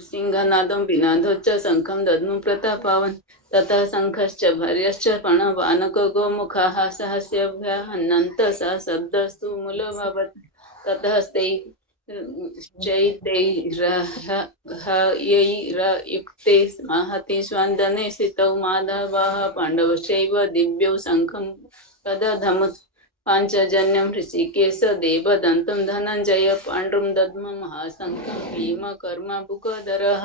सिंहनादं विनादोच्च शङ्खं दद्मु प्रतापावन् ततः शङ्खश्च भर्यश्च प्रणवानको गोमुखाः सहस्यभ्यः हनन्त स शब्दस्तु मूलमभवत् ततः चैतैरहयैरयुक्ते महति स्वान्दने स्थितौ माधवः पाण्डवश्चैव दिव्यौ शङ्खं तदधमुत् पाञ्चजन्यं हृषिकेश देवदन्तं धनञ्जय पाण्डुं दद्म महाशङ्खं भीमकर्माबुकधरः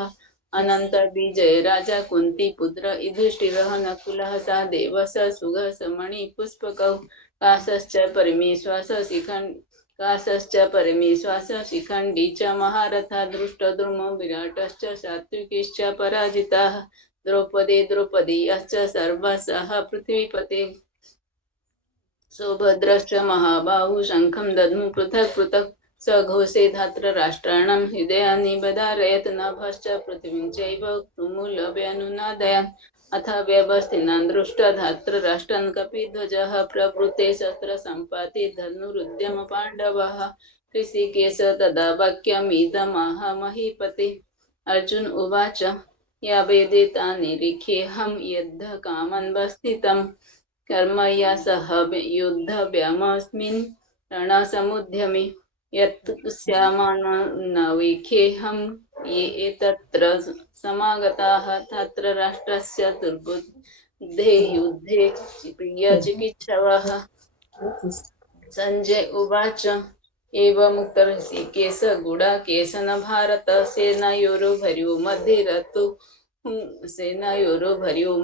अनन्तविजय राजा कुन्तीपुत्र युधिष्ठिरः नकुलः सहदेव सुगः मणिपुष्पकौ काशश्च परमेश्वास शिखण्डी च महारथा दृष्टद्रुमो विराटश्च सात्विकीश्च पराजिताः द्रौपदीश्च सर्वशः पृथ्वीपते सौभद्रश्च महाबाहु शङ्खं दद्मु पृथक् पृथक् सघोषे धार्तराष्ट्राणां हृदयानि बधारयत् नभश्च पृथिवीं चैव तुमुलव्यनुनादयन् अथ व्यवस्थितान् दृष्ट्वा धार्तराष्ट्रान् कपिध्वजः प्रवृत्ते शस्त्रसम्पाते धनुरुद्यम पाण्डवः ऋषिकेश तदा वाक्यमिदमाह महीपते अर्जुन उवाच या वेदितानि निरीख्येऽहं युद्धकामान् वस्थितम् कर्मया सह युद्धव्यमस्मिन् रणसमुद्यमे यत् श्यामानवीख्येऽहं ये तत्र समागताः तत्र राष्ट्रस्य दुर्बुद्धे युद्धे प्रियचिकित्सवः। संजय उवाच एवमुक्तो ऋषिकेश गुडाकेशन भारत सेनायोरुभयोर्मध्ये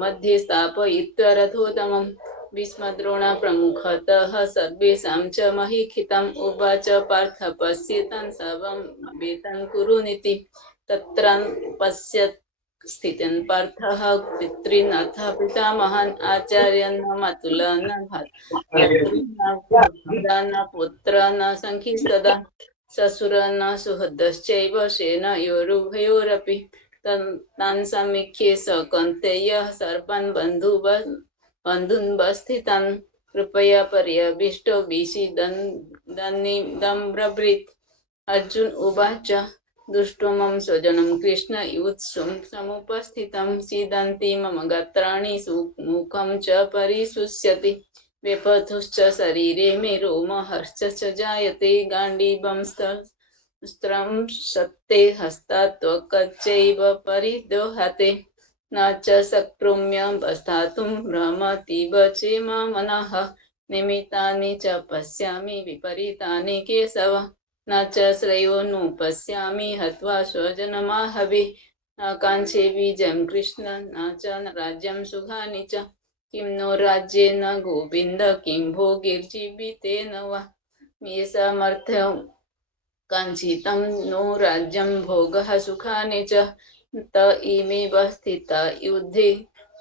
मध्ये स्थापयित्वा रथोत्तमम् भीष्मद्रोण प्रमुखतः सर्वेषां च महीक्षितम् उवाच पार्थ पश्येतान् सर्वं वेतान् कुरुनिति तत्र पश्यत् स्थितन् पार्थः पितॄन् पितामहान् आचार्यान् मातुलान् भ्रातॄन् पुत्रान् सखीस्तदा ससुरान् सुहृदश्चैव सेनयोरुभयोरपि तान् समीक्ष्य स कौन्तेयः सर्वान् बन्धून् वस्थितान् कृपया पर्यविष्टो विषीदन्निदम्ब्रवीत्। अर्जुन उवाच दृष्ट्वा मम स्वजनं कृष्ण युत्सुं समुपस्थितं सीदन्ति मम गात्राणि मुखं च परिशुष्यति वेपथुश्च शरीरे मे रोमहर्षश्च जायते गाण्डीवं स्त्रं शक्ते हस्तात्वकच्चैव परिदोहते न च शक्नुम्य स्थातुं भ्रमतीव चेम मनः निमित्तानि च पश्यामि विपरीतानि केशव न च श्रेयो नुपश्यामि हत्वा स्वजनमाहवे न काञ्चे विजयं कृष्ण न च राज्यं सुखानि च किं नो राज्येन गोविन्द किं भोगैर्जीवितेन वा येषामर्थं काञ्चितं नो राज्यं भोगः सुखानि च त इमेव स्थिता युद्धे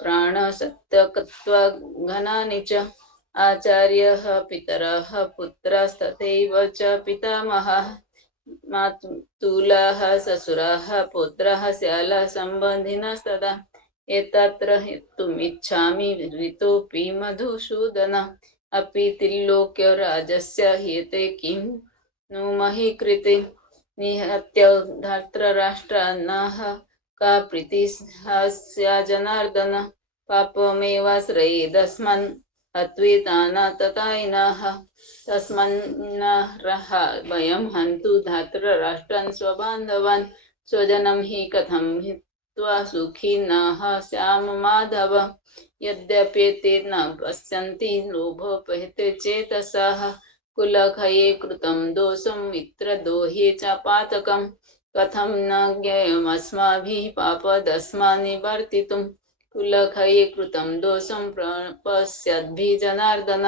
प्राणसत्यक्त्वा घनानि च आचार्यः पितरः पुत्रास्तथैव च पितामहः मातुलाः ससुराः पौत्राः श्यालाः सम्बन्धिनस्तदा एतत्र हेतुमिच्छामि ऋतोऽपि मधुसूदन अपि त्रिलोक्यराजस्य हेते किं नु मही कृते निहत्य धार्तराष्ट्रान्नाः का प्रीतिस्या जनार्दन पापमेवाश्रयेदस्मान् हत्वेताना तथाइनः तस्मान्नरः वयं हन्तु धार्तराष्ट्रान् स्वबान्धवान् स्वजनं हि कथं हित्वा सुखिनः स्याम माधव यद्यप्येते न पश्यन्ति लोभोपहते चेतसः कुलक्षये कृतं दोषं मित्रद्रोहे च पातकम् कथं न ज्ञेयमस्माभिः पापदस्मान् निवर्तितुं कुलक्षये कृतं दोषं प्रपश्यद्भिः जनार्दन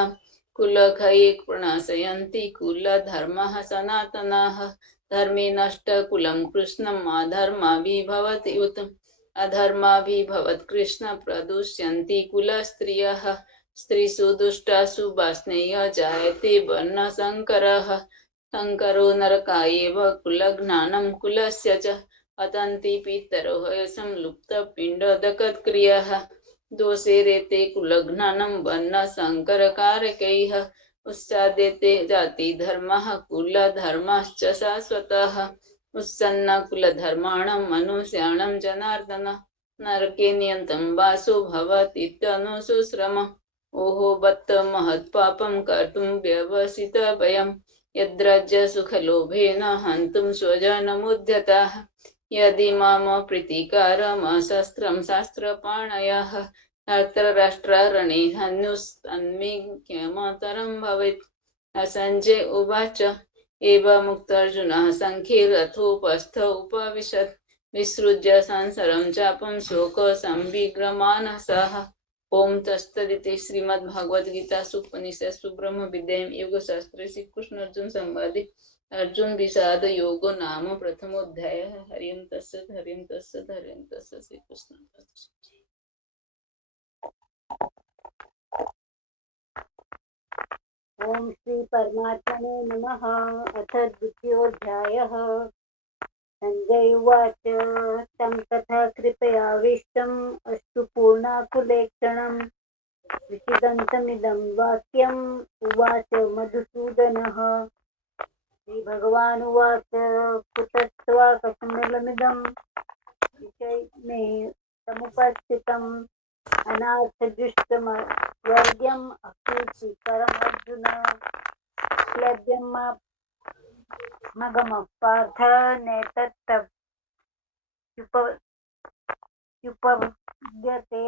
कुलक्षये प्रणाशयन्ति कुलधर्मः सनातनः धर्मे नष्ट कुलं कृष्णम् अधर्माभिः उत अधर्माभिः कृष्ण प्रदुष्यन्ति कुलस्त्रियः स्त्रीषु दुष्टासु वार्ष्णेय जायते वर्णशङ्करः शङ्करो नरकायैव कुलज्ञानं कुलस्य च अतन्ति पितरो हयसं लुप्तपिण्डोदकक्रियः दोषे रेते कुलज्ञानं वर्णशङ्करकारकैः उच्चाद्यते जातिधर्मः कुलधर्मश्च शाश्वतः उत्सन्न कुलधर्माणं मनुष्याणं जनार्दन नरके नियन्तं वासो भवतीत्यनुशुश्रम ओहो बत्त महत्पापं कर्तुं व्यवसित वयं यद्राज्य सुखलोभेन हन्तुं स्वजनमुद्यताः यदि मम प्रीतिकारमशस्त्रं शास्त्रपाणयः राष्ट्ररणे धनुस्तन्मिज्ञमतरं भवेत् संजय उवाच एवमुक्तार्जुनः सङ्ख्ये रथोपस्थ उपविशत् विसृज्य संसारं चापं शोकसंविग्रमानसः ओम तत्सदिति श्रीमद्भगवद्गीतासु उपनिषत्सु ब्रह्मविद्यायां योगशास्त्रे श्रीकृष्ण अर्जुन संवादे अर्जुन विषाद योगो नाम प्रथमोऽध्यायः। हरिं तत्सत् हरिं तत्सत् हरिं तत्सत्। श्रीकृष्ण। ओम श्री परमात्मने नमः। अथ द्वितीयोऽध्यायः। संजय उवाच तं तथा कृपयाविष्टम् अस्तु पूर्णाकुलेक्षणम् विषिदन्तमिदं वाक्यम् उवाच मधुसूदनः। श्रीभगवानुवाच कुतस्त्वा कथमिदमिदं विषये समुपस्थितम् अनार्थजुष्टवर्ग्यम् अकीर्तिकरमर्जुन क्लद्यमगमः पार्थ नैतत्तप्युपद्यते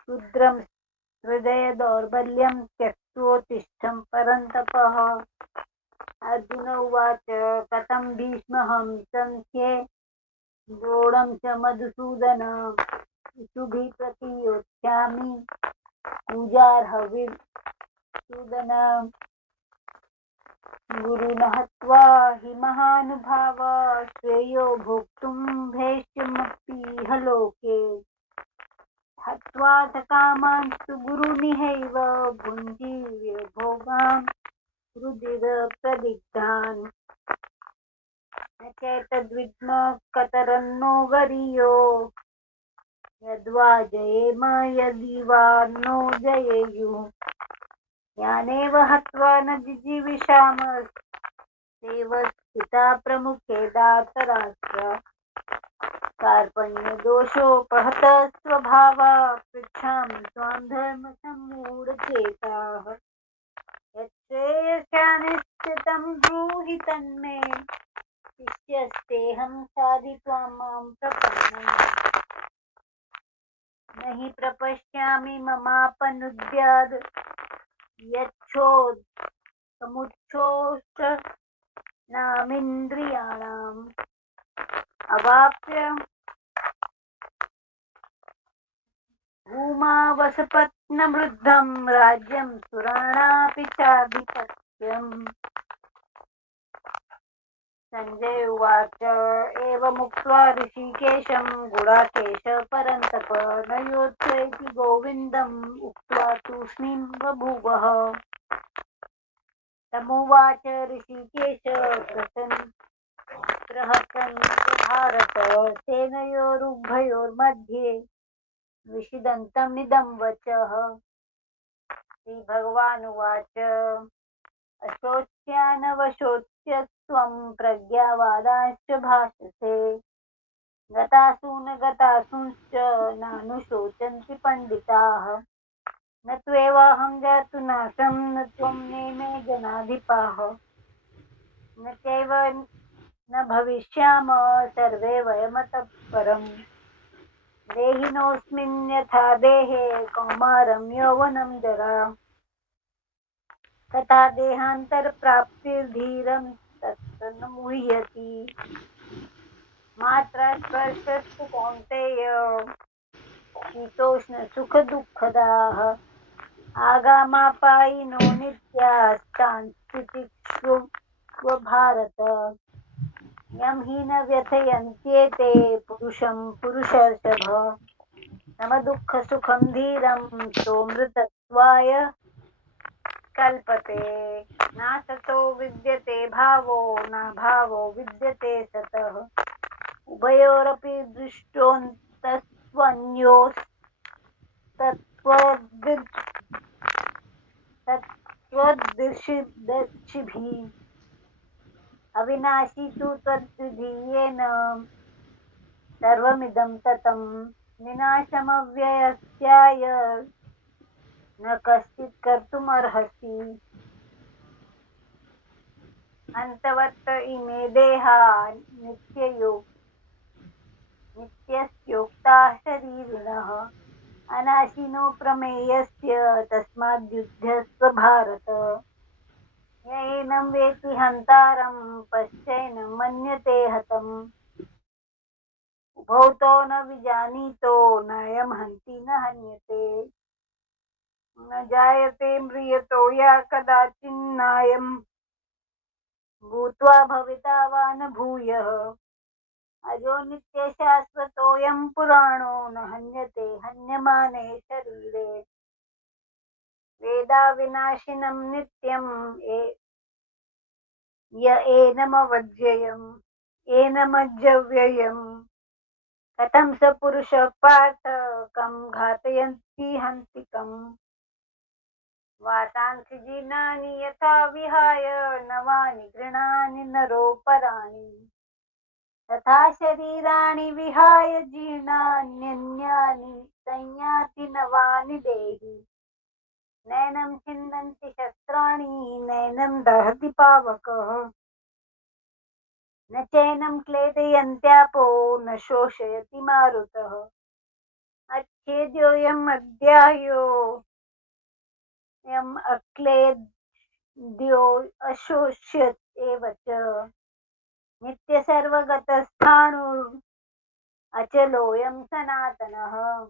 क्षुद्रं हृदय दौर्बल्यं त्यक्तोत्तिष्ठं परन्तपः। अर्जुन उवाच कथं भीष्महं संख्ये द्रोणं च मधुसूदन इषुभिः प्रतियोत्स्यामि पूजार्हविसूदन गुरुन् हत्वा हि महानुभाव श्रेयो भोक्तुं भैष्यमपीह लोके हत्वा च कामांस्तु गुरुनिहैव भुञ्जीव्य भोगान् रुधिरप्रदिग्धान् न चैतद्विद्म कतरन्नो वरीयो यद्वा जयेम यदि वा नो जयेयुः यानेव हत्वा न जिजीविषामस्तेव स्थिता प्रमुखे दातराष्ट्र कार्पण्यदोषोपहत स्वभावा पृच्छामि त्वां धर्मसम्मूढचेताः यच्छ्रेयस्यानिश्चितं ब्रूहि तन्मे शिष्यस्तेऽहं साधित्वां मां प्रपन्नम् न हि प्रपश्यामि ममापनुद्याद् यच्छोदसमुच्छोषणामिन्द्रियाणाम् अवाप्य भूमावसपत्नवृद्धं राज्यं सुराणापि चाधिपत्यम्। संजय उवाच एवमुक्त्वा ऋषिकेशं गुडाकेश परन्तप न योत्स्येति गोविन्दम् उक्त्वा तूष्णीं बभूवः। तमुवाच ऋषिकेश प्रहसन् भारत सेनयोरुभयोर्मध्ये विषिदन्तमिदं वचः। श्रीभगवानुवाच अशोच्यानवशोच्यत्वं प्रज्ञावादांश्च भाषसे गतासु न गतासूंश्च नानुशोचन्ति पण्डिताः न त्वेवाहं जातु नाशं न त्वं नेमे जनाधिपाः न चैव न भविष्याम सर्वे वयमतः परम् देहिनोऽस्मिन् यथा देहे कौमारं यौवनं जरा तथा देहान्तरप्राप्तिर्धीरं तत्र न मुह्यति मात्रा स्पर्शस्तु कौन्तेय शीतोष्णसुखदुःखदाः आगामापायिनो नित्यास्तान्स्थितिक्षुः भारत यं हि न व्यथयन्त्येते पुरुषं पुरुषर्षभ समदुःखसुखं धीरं सोऽमृतत्वाय कल्पते नासतो विद्यते भावो न भावो विद्यते सतः उभयोरपि दृष्टोऽन्तस्त्वन्योस्तत्त्वदर्शिभिः अविनाशी तु त्वद्विधीयेन सर्वमिदं ततं विनाशमव्ययस्याय न कश्चित् कर्तुमर्हसि। अन्तवत्त इमे देहा नित्यस्योक्ताः शरीरिणः अनाशिनो प्रमेयस्य तस्माद्युध्यस्व भारत। य एनं वेत्ति हन्तारं पश्चैनं मन्यते हतम्। उभौ तौ न विजानीतो नायं हन्ति न हन्यते। न जायते म्रियतो या कदाचिन्नायं भूत्वा भविता वा न भूयः। अजो नित्यशाश्वतोऽयं पुराणो न हन्यते हन्यमाने शरीरे। वेदाविनाशिनं नित्यं य एनमव्ययम् कथं स पुरुषः पार्थ कं घातयन्ति हन्तिकम्। वासांसि जीर्णानि यथा विहाय नवानि गृह्णाति नरोपराणि तथा शरीराणि विहाय जीर्णान्यन्यानि संयाति नवानि देहि। नैनं छिन्दन्ति शस्त्राणि नैनं दहति पावकः न चैनं क्लेदयन्त्यापो न शोषयति मारुतः। अच्छेद्योऽयम् अद्याह्योऽयम् अक्लेद्यो अशोष्यत् एव च। नित्यसर्वगतस्थाणुर् अचलोऽयं सनातनः।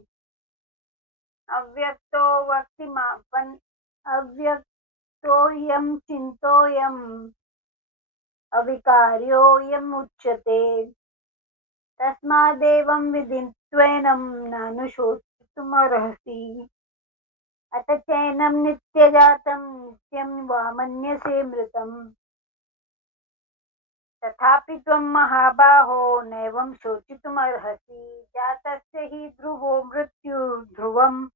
अव्यक्तोऽयं चिन्तोऽयम् अविकार्योऽयम् उच्यते। तस्मादेवं विदित्वैनं नानुशोचितुमर्हसि। अथ चैनं नित्यजातं नित्यं वा मन्यसे मृतम् तथापि त्वं महाबाहो नैवं शोचितुमर्हसि। जातस्य हि ध्रुवो मृत्युर्ध्रुवं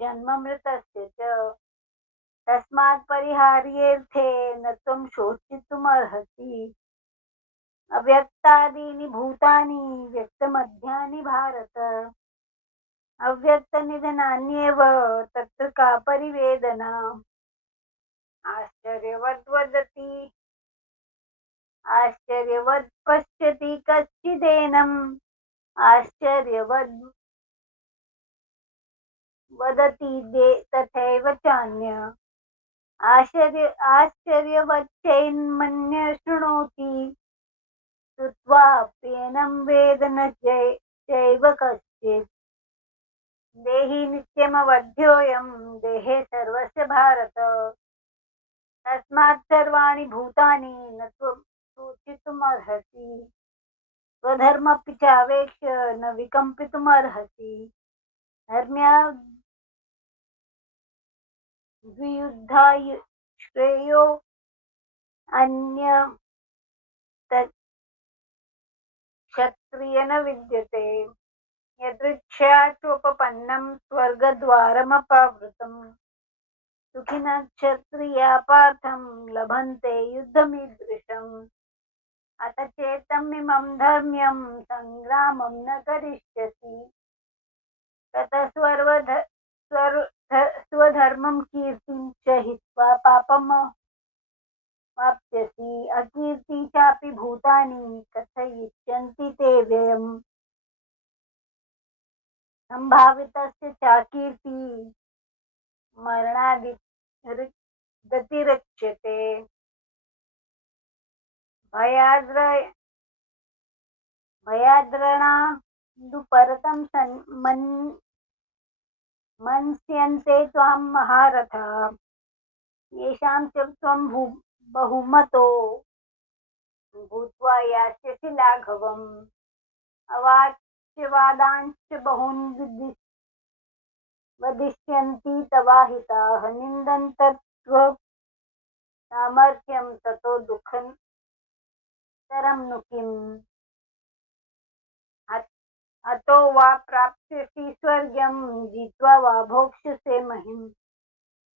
जन्म मृतस्य च। तस्मात् परिहार्येऽर्थे न त्वं शोचितुमर्हसि। अव्यक्तादीनि भूतानि व्यक्तमध्यानि भारत। अव्यक्तनिधनान्येव तत्र का परिवेदना। आश्चर्यवद् पश्यति कश्चिदेनम् आश्चर्यवद् वदति तथैव चान्य। आश्चर्यवच्चैन्मन्यः शृणोति श्रुत्वाप्येनं वेद न चैव कश्चित्। देहि नित्यमवध्योऽयं देहे सर्वस्य भारत। तस्मात् सर्वाणि भूतानि न त्वं शोचितुमर्हसि। स्वधर्ममपि चावेक्ष्य न विकम्पितुमर्हसि। धर्म्याद्वियुद्धा श्रेयो अन्यत् न विद्यते। यदृच्छया चोपपन्नं स्वर्गद्वारमपावृतम्। सुखिनः क्षत्रिया पार्थं लभन्ते युद्धमीदृशम्। अथ चेत्तमिमं धर्म्यं सङ्ग्रामं न करिष्यसि। ततः स्वधर्मं कीर्तिं च हित्वा पापमवाप्स्यसि। अकीर्ति चापि भूतानि कथयिष्यन्ति ते व्ययम्। सम्भावितस्य चाकीर्ति मरणादतिरिच्यते। भयाद्रणादुपरतं मन्स्यन्ते त्वां महारथाः। येषां च त्वं बहुमतो भूत्वा यास्यसि लाघवम्। अवाच्यवादांश्च बहून् वदिष्यन्ति तवाहिताः। निन्दन्तस्त्वं सामर्थ्यं ततो दुःखतरं नु किम्। हतो वा प्राप्स्यसि स्वर्गं जित्वा वा भोक्ष्यसे महीम्।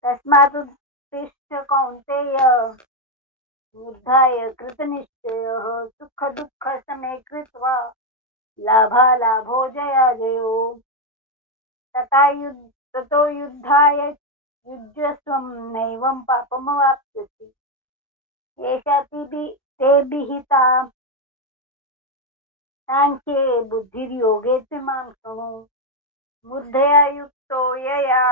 तस्मात् उत्तिष्ठ कौन्तेय युद्धाय कृतनिश्चयः सुखदुःखसमे कृत्वा लाभालाभो जयाजयो ततो युद्धाय युज्यस्वं नैवं पापमवाप्स्यसि एषा ते विहिता साङ्ख्ये बुद्धिर्योगे च मां शृणु बुद्धया युक्तो यया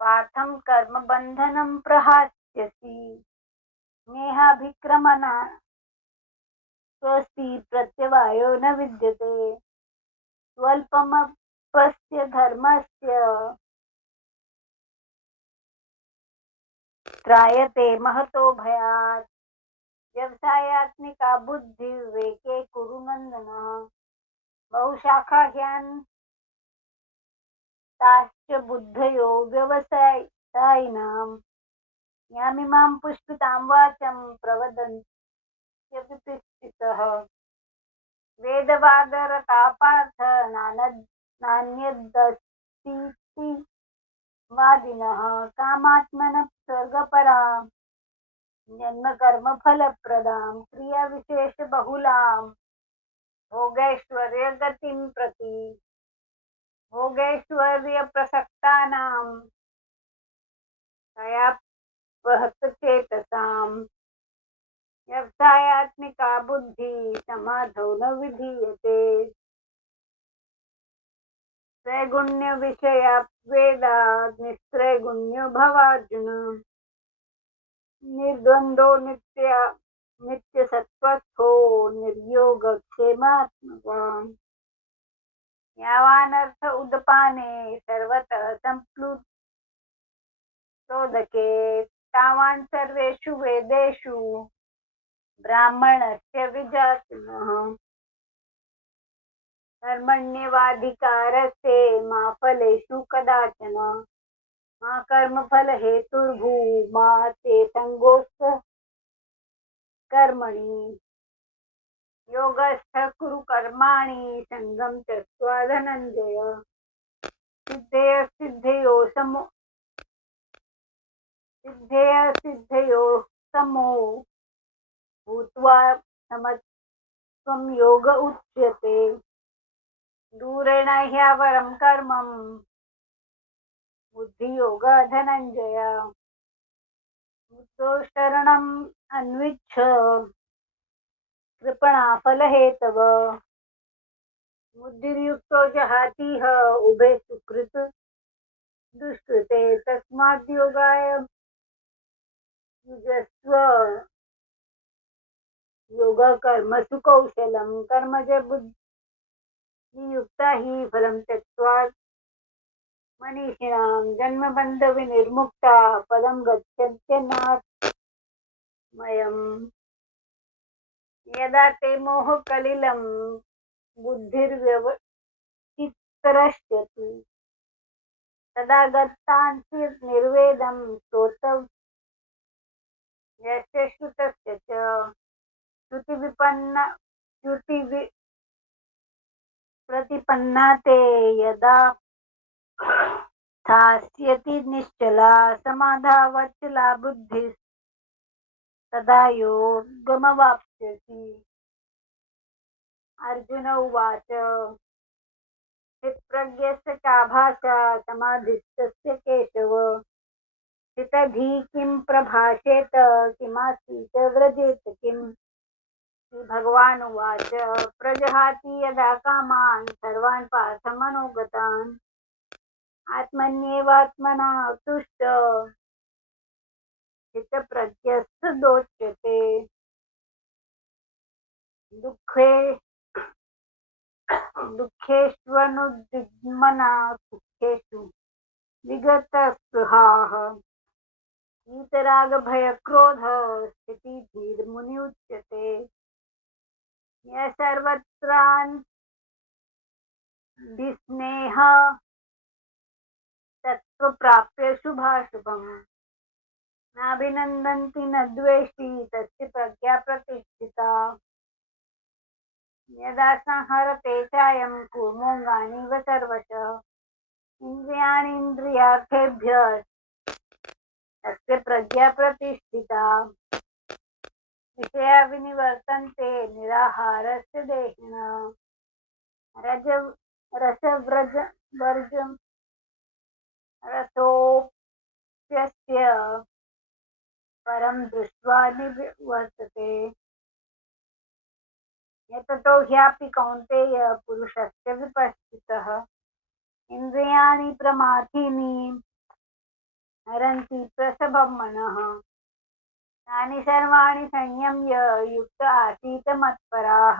पार्थं कर्मबन्धनं प्रहास्यसि नेहाभिक्रमणा स्वस्ति प्रत्यवायो न विद्यते स्वल्पमप्यस्य धर्मस्य त्रायते महतो भयात् व्यवसायात्मिका बुद्धिर्विवेके कुरु नन्दन बहुशाखा ह्यान्ताश्च बुद्धयो व्यवसायिनाम् यामिमां पुष्पितां वाचं प्रवदन्त्यपि पिस्थितः वेदवादरता पार्थ नान्यदस्तीति वादिनः कामात्मनः स्वर्गपरां जन्मकर्मफलप्रदां क्रियाविशेषबहुलां भोगैश्वर्यगतिं प्रति भोगैश्वर्यप्रसक्तानां तयापहतचेतसाम् व्यवसायात्मिका बुद्धिः समाधौ न विधीयते त्रैगुण्यविषया वेदा निस्त्रैगुण्यो भवार्जुन निर्द्वन्द्वो नित्यसत्त्वस्थो निर्योगक्षेमात्मवान् यावानर्थ उदपाने सर्वतः सम्प्लुतोदके तावान् सर्वेषु वेदेषु ब्राह्मणस्य विजातीनः कर्मण्येवाधिकारस्ते मा फलेषु कदाचन मा कर्मफलहेतुर्भूमा ते सङ्गोऽस्त्वकर्मणि योगस्थः कुरु कर्माणि सङ्गं त्यक्त्वा धनञ्जय सिद्धेः समो भूत्वा समत्वं योग उच्यते दूरेण ह्यवरं कर्मं बुद्धियोगः धनञ्जय बुद्धौ शरणम् अन्विच्छ कृपणाफलहेतव बुद्धिर्युक्तो जहातीह उभे सुकृत दुष्कृते तस्माद् योगाय युजस्व योगः कर्मसु कौशलं कर्मज बुद्धियुक्ता हि फलं त्यक्त्वा मनीषिणां जन्मबन्धविनिर्मुक्ता पदं गच्छन्त्यनामयम् यदा ते मोहकलिलं बुद्धिर्व्यवचित्तरश्यति तदा गतांसि निर्वेदं श्रोतव्यस्य श्रुतस्य च श्रुतिप्रतिपन्ना ते यदा स्थास्यति निश्चला समाधावचला बुद्धिः तदा योगमवाप्स्यसि अर्जुन उवाच स्थितप्रज्ञस्य का भाषा समाधिस्थस्य केशव स्थितधि किं प्रभाषेत किमासीत व्रजेत किम् श्रीभगवानुवाच प्रजहाति यदा कामान् सर्वान् पार्थमनोगतान् आत्मन्येवात्मना तुष्ट स्थितप्रज्ञस्तदोच्यते दुःखे दुःखेष्वनुद्विग्नमना सुखेषु विगतस्पृहाः वीतरागभयक्रोध स्थितिधीर्मुनिरुच्यते यः सर्वत्रान्विस्नेहः तत्त्वप्राप्य शुभाशुभम् नाभिनन्दन्ति न द्वेष्टि तस्य प्रज्ञा प्रतिष्ठिता यदा संहरते चायं कूर्मोऽङ्गानीव सर्वशः इन्द्रियाणीन्द्रियार्थेभ्यः तस्य प्रज्ञा प्रतिष्ठिता विषया विनिवर्तन्ते निराहारस्य देहिनः रज रसव्रज वर्जं रसोऽप्यस्य परं दृष्ट्वा निवर्तते यततो ह्यापि कौन्तेय पुरुषस्य विपश्चितः इन्द्रियाणि प्रमाथीनि हरन्ति प्रसभं मनः तानि सर्वाणि संयम्य युक्त आसीत् मत्पराः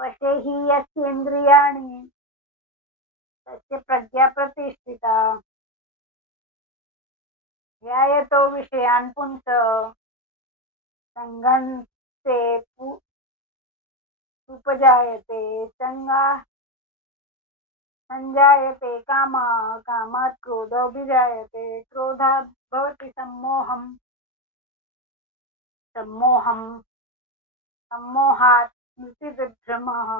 वशे हि यस्येन्द्रियाणि तस्य प्रज्ञा प्रतिष्ठिता ध्यायतो विषयान् पुंसः सङ्गन्ते उपजायते संजायते कामः कामात् क्रोधोऽभिजायते क्रोधात् भवति सम्मोहात् स्मृतिविभ्रमः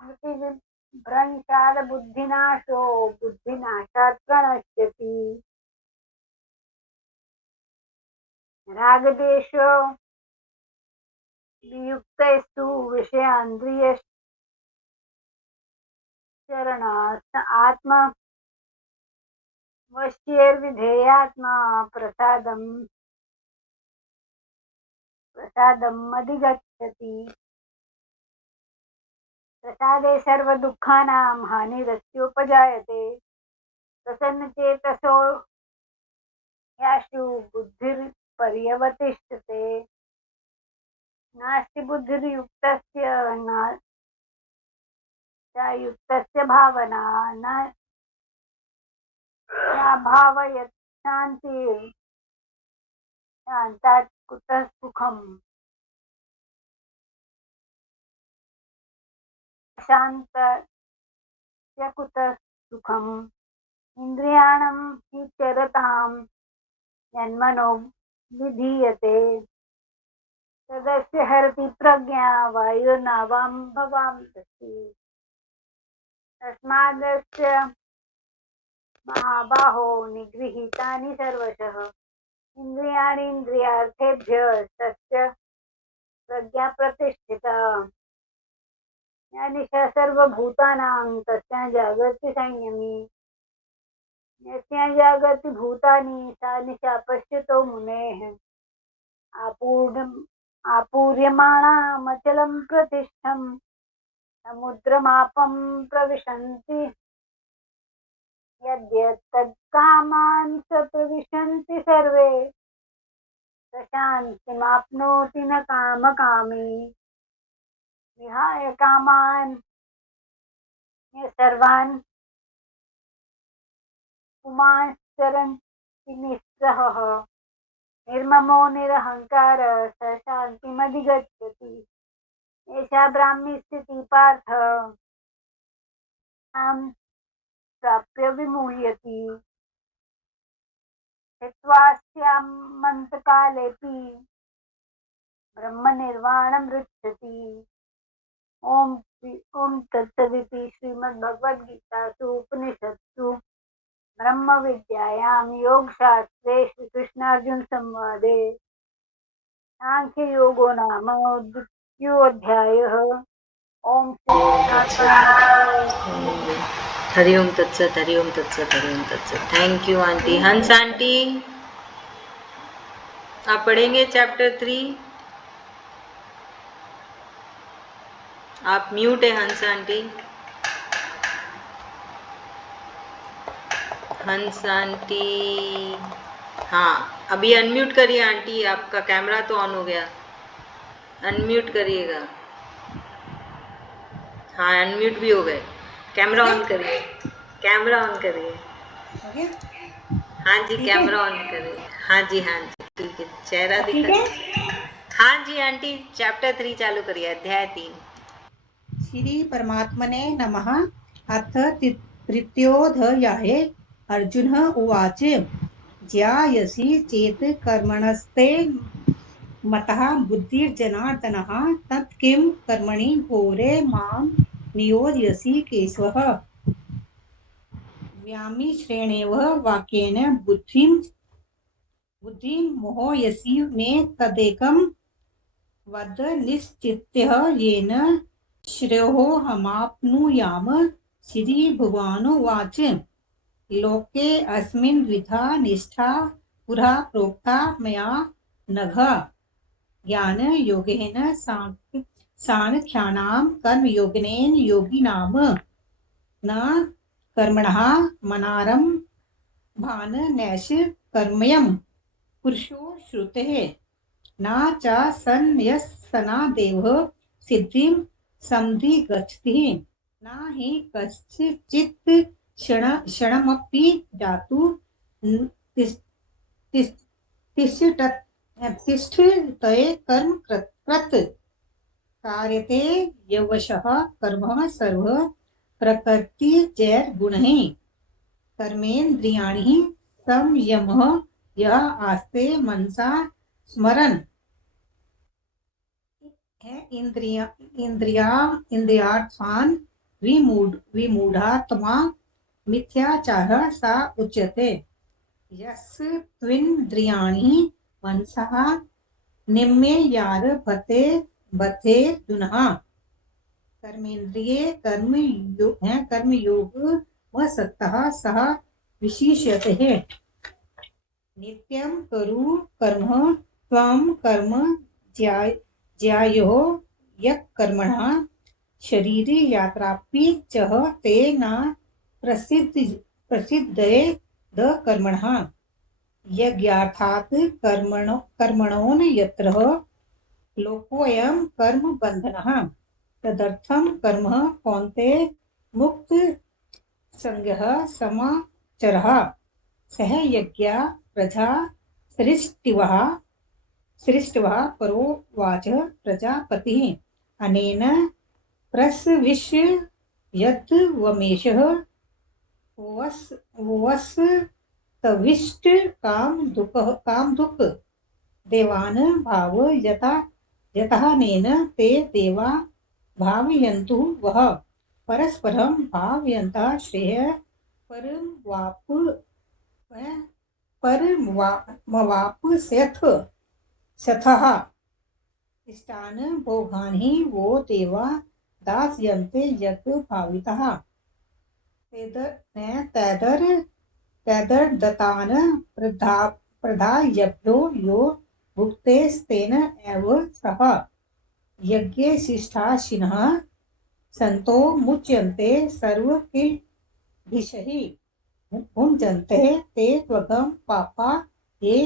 स्मृतिविभ्रंशात् बुद्धिनाशो बुद्धिनाशात् प्रणश्यति रागदेशो वियुक्तैस्तु विषयान्द्रियश्चरणात् आत्मवश्यैर्विधेयात्मा प्रसादम् अधिगच्छति प्रसादे सर्वदुःखानां हानिरस्योपजायते प्रसन्नचेतसो ह्याशु बुद्धिर्पर्यवतिष्ठते नास्ति बुद्धिर्युक्तस्य न युक्तस्य भावना न भावयत् शान्तात् कुतः सुखम् शान्तस्य कुतः सुखम् इन्द्रियाणां हि चरतां यन्मनो विधीयते तदस्य हरति प्रज्ञा वायुर्नावां भवांसि तस्मादस्य महाबाहो निगृहीतानि सर्वशः इन्द्रियाणि इन्द्रियार्थेभ्यः तस्य प्रज्ञा प्रतिष्ठिता या निशा सर्वभूतानां तस्यां जागर्ति संयमी यस्यां जागर्ति भूतानि सा निशा पश्यतो मुनेः आपूर्यमाणामचलं प्रतिष्ठं समुद्रमापं प्रविशन्ति यद्यत्तत्कामान् स प्रविशन्ति सर्वे स शान्तिमाप्नोति न कामकामी विहाय कामान् सर्वान् पुमांश्चरन्ति निःस्पृहः निर्ममो निरहङ्कारः स शान्तिमधिगच्छति एषा ब्राह्मी स्थितिः पार्थ तां प्राप्य विमुह्यति स्थित्वास्यामन्तकालेऽपि ब्रह्मनिर्वाणमृच्छति ॐ तत्सदिति श्रीमद्भगवद्गीतासु उपनिषत्सु ब्रह्मविद्यायां योगशास्त्रे श्रीकृष्णार्जुनसंवादे सांख्ययोगो नाम द्वितीयोऽध्यायः ॐ हरि ओम तत्सत हरि ओम तत्सत हरि ओम तत्सत। Thank you aunty. हंस आंटी आप पढ़ेंगे चैप्टर 3? आप म्यूट है हंस आंटी। हंस आंटी हाँ अभी अनम्यूट करिए आंटी, आपका कैमरा तो ऑन हो गया, अनम्यूट करिएगा। हाँ अनम्यूट भी हो गए, कैमरा ऑन करिए, कैमरा ऑन करिए। हाँ जी कैमरा ऑन करिए। हाँ जी ठीक है, चेहरा दिखा। हाँ जी आंटी चैप्टर 3 चालू करिए, अध्याय 3। श्री परमात्मने नमः। अथ तृतीयोऽध्याये। अर्जुन उवाच ज्यायसि चेत् कर्मणस्ते मतः बुद्धिर्जनार्दनः तत् किं कर्मणि घोरे मां नियोजयसि केशवः। व्यामिश्रेणेव वाक्येन बुद्धिं मोहयसि मे तदेकं वद निश्चित्य येन श्रेयोऽहमाप्नुयाम। श्रीभगवानुवाच लोके अस्मिन् द्विधा निष्ठा पुरा प्रोक्ता मया नघ ज्ञानयोगेन साङ्ख्यानां कर्मयोगेन योगिनाम न कर्मणः मनारम्भान् नैष कर्मयं पुरुषो श्रुतेः न च सन्न्यसनादेव सिद्धिं समधिगच्छति न हि कश्चित् क्षणमपि जातु तिष्ठते कर्म कृत् कार्यते यवशः कर्म सर्व प्रकृतिजैर्गुणैः कर्मेन्द्रियाणि संयमः यः आस्ते मनसा स्मरन् इंद्रियार्थान् विमूढात्मा मिथ्याचारः सा उच्यते। यस्त्विन्द्रियाणि मनसः निम्ययारभते बद्धेर्जुनः कर्मेन्द्रिये कर्मयोगमसक्तः सः विशिष्यते। नित्यं कुरु कर्म त्वं कर्म ज्यायो यः कर्मणः शरीरे यात्रापि च ते न प्रसिद्धये द कर्मणः यज्ञार्थात् कर्मणोन यत्र लोकोऽयं कर्म बन्धनः तदर्थं कर्म कौन्तेय मुक्त संज्ञः समाचरः सह यज्ञा प्रजा सृष्टवः परोवाच प्रजापतिः अनेन प्रसविष्य यत् वमेषः वस्तविष्ट काम दुःख देवान् भाव यतहानेन ते देवा भावयन्तु वः परस्परं भावयन्तः श्रेय परमवाप्स्यथः इष्टान् भोगान् वो देवा दास्यन्ते यत् भावितः तैर्दत्तान् प्रदायभ्यो यो भुक्तेस्तेन एव सः यज्ञे शिष्टाशिनः सन्तो मुच्यन्ते सर्वकिल्बिषैः भुञ्जन्ते ते त्वगं पापा ये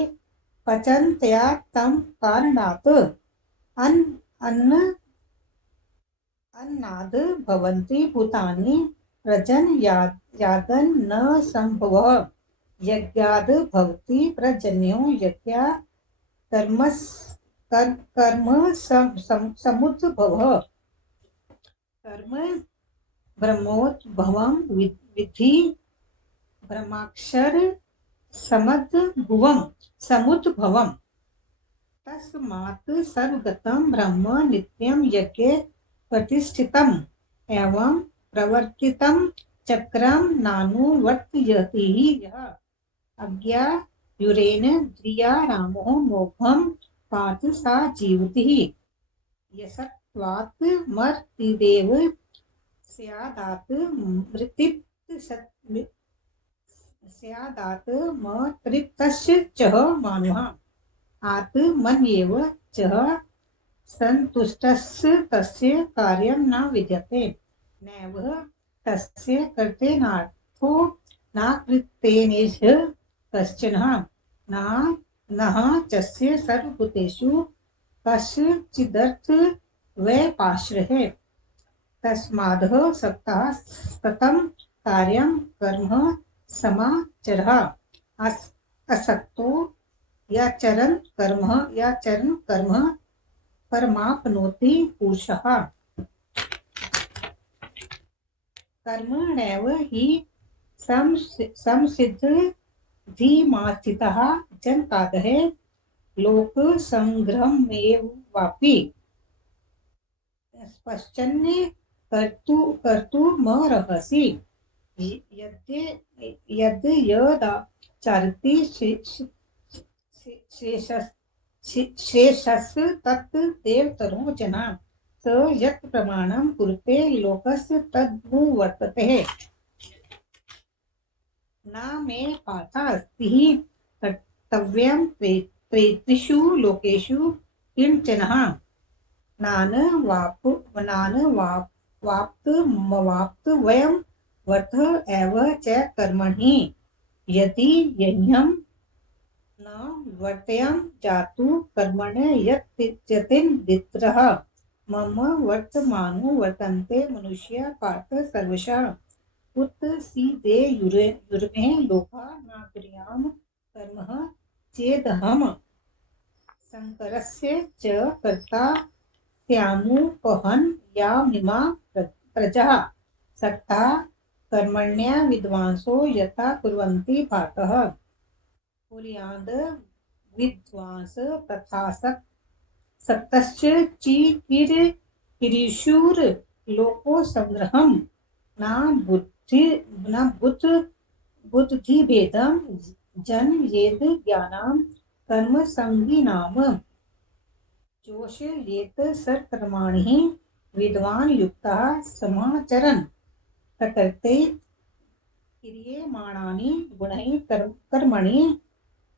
पचन्त्या तं कारणात् अन्नाद् भवन्ति भूतानि प्रजनयादन् न संभवः यज्ञाद् भवति प्रजन्यो यज्ञा कर्म समुद्भवः कर्म ब्रह्मोद्भवं विद्धि ब्रह्माक्षर समुद्भवम् तस्मात् सर्वगतं ब्रह्म नित्यं यज्ञे प्रतिष्ठितम् एवं प्रवर्तितं चक्रं नानुवर्तयति यः अज्ञायुरेण द्रियारामो मोघं पात सा जीवति यसत्वात् मर्तिदेव स्यादात् मृत्तिप्तस्य च मानवः आत्मन्येव च सन्तुष्टस्य तस्य कार्यं न विद्यते नैव तस्य कर्तेनार्थो न कृतेनेह कश्चन नः तस्य सर्वभूतेषु कश्चिदर्थ वैपाश्रयः तस्मादः सक्तः सतं कार्यं कर्म समाचरः असक्तो याचरन् कर्म परमाप्नोति पुरुषः कर्मणैव हि संसिद्धिमास्थितः जनतादः लोकसङ्ग्रहमेवापि पश्चन्य कर्तुमर्हसि यद् यदाचरति शेषस् तत् देवतरो जना स यत् प्रमाणं कुरुते लोकस्य तद्नु वर्तते न मे पाथा अस्ति कर्तव्यं त्रिषु लोकेषु किञ्चनः नानवाप्त वयं वर्त एव च कर्मणि यदि यह्यं न वर्तयं जातु कर्मणे यतिन्द्रित्रः मम वर्तमानो वर्तन्ते मनुष्य पार्थ सर्वशः उत सीदे युर्मे लोका न कुर्याम कर्मः चेदहम् शङ्करस्य च कर्ता स्यामुपहन् यामिमा प्रजा सक्ता कर्मण्या विद्वांसो यथा कुर्वन्ति पाकः कुर्याद विद्वांस तथा सक्तश्च चिकिरीशुर लोको संग्रहं न बुद्धिभेदं जनयेद ज्ञानं कर्म संगीनाम जोषयेत सर्वकर्माणि विद्वान् युक्तः समाचरन् प्रकृते क्रियमाणानि गुणैः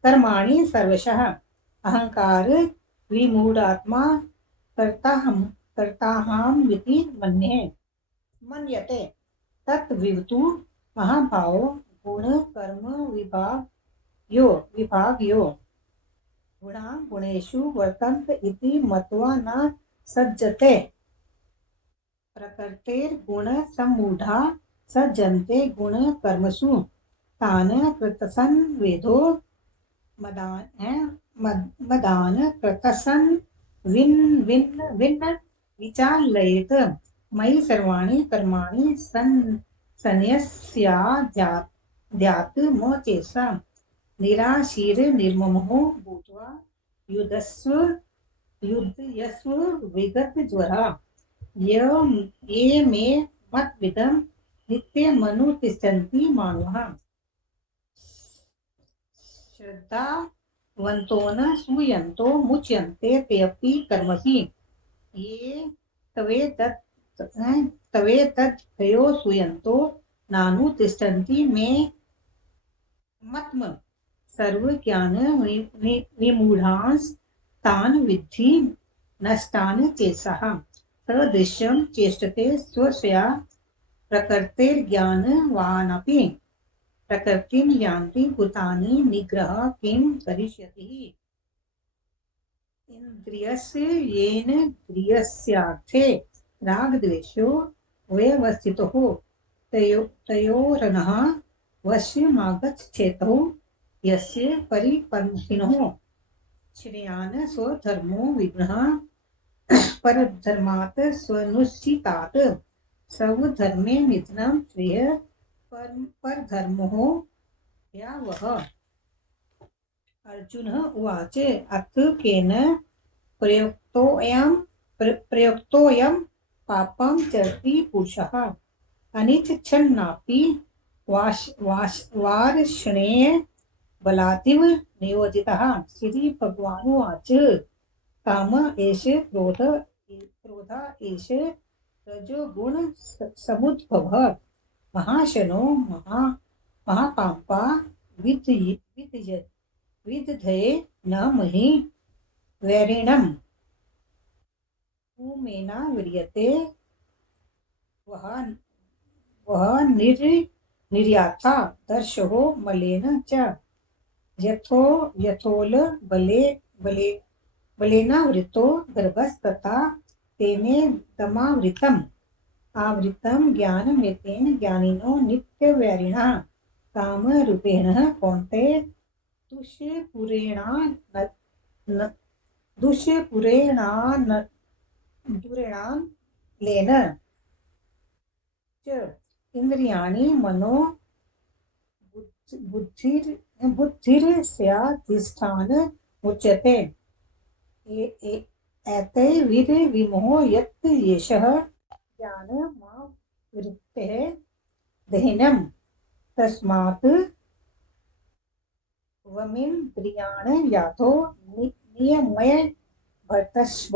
कर्माणि सर्वशः अहंकार विमूढात्मा कर्ताहमिति मन्यते तत् विवतु महाभावो गुण कर्म विभागयो गुणा गुणेषु वर्तन्त इति मत्वा न सज्जते प्रकृतेर्गुण सम्मूढा सज्जन्ते गुण कर्मसु तान कृतसन् वेदो मदान कृतसन् विन्न विचालयेत मयि सर्वाणि कर्माणि सन्न्यस्याद्यात् म चेषा निराशीर निर्ममो भूत्वा युध्यस्व विगत ज्वरा ये मे मत्विदं नित्यमनुतिष्ठन्ति मानवः श्रद्धावन्तो न सूयन्तो मुच्यन्ते तेऽपि कर्मसि ये तवेतद्भयो सूयन्तो नानुतिष्ठन्ति मे मत्म सर्वज्ञान विमूढांस् तान् विद्धि नष्टान् चेतसः सदृशं चेष्टते स्वस्या प्रकृतेर्ज्ञानवानपि प्रकृतिं यान्ति भूतानि निग्रह किं करिष्यति इन्द्रियस्य येनेन्द्रियस्यार्थे रागद्वेषो व्यवस्थितः तयोरनः वश्यमागच्छेतौ यस्य परिपन्थिनः श्रेयान् स्वधर्मो विग्रह परधर्मात् स्वनुष्ठितात् स्वधर्मे निधनं श्रेय परधर्मो यावः अर्जुनः उवाच अथ केन प्रयुक्तोऽयं पापं चरति पुरुषः अनिच्छन्नापि वार्ष्णेय बलादिव नियोजितः श्री भगवानुवाच काम एष क्रोध एष रजोगुण समुद्भवः महाशनो महापापा विदधये न महि वैरिणम् ऊमेना विर्यते वह निर्याथा दर्शो मलेन च यथोल बलेनावृतो गर्भस्तथा तेने दमावृतम् आवृतं ज्ञानमेतेन ज्ञानिनो नित्यवैरिणः कामरूपेण कौन्तेय दुष्पुरेणालेन च इन्द्रियाणि मनो बुद्धिर्स्याधिष्ठान उच्यते एतैर्विमोहो यत् येषः ज्ञानमावृत्तेः दहनम तस्मात् त्वमिन्द्रियाणि यातो नियम्य वर्तस्व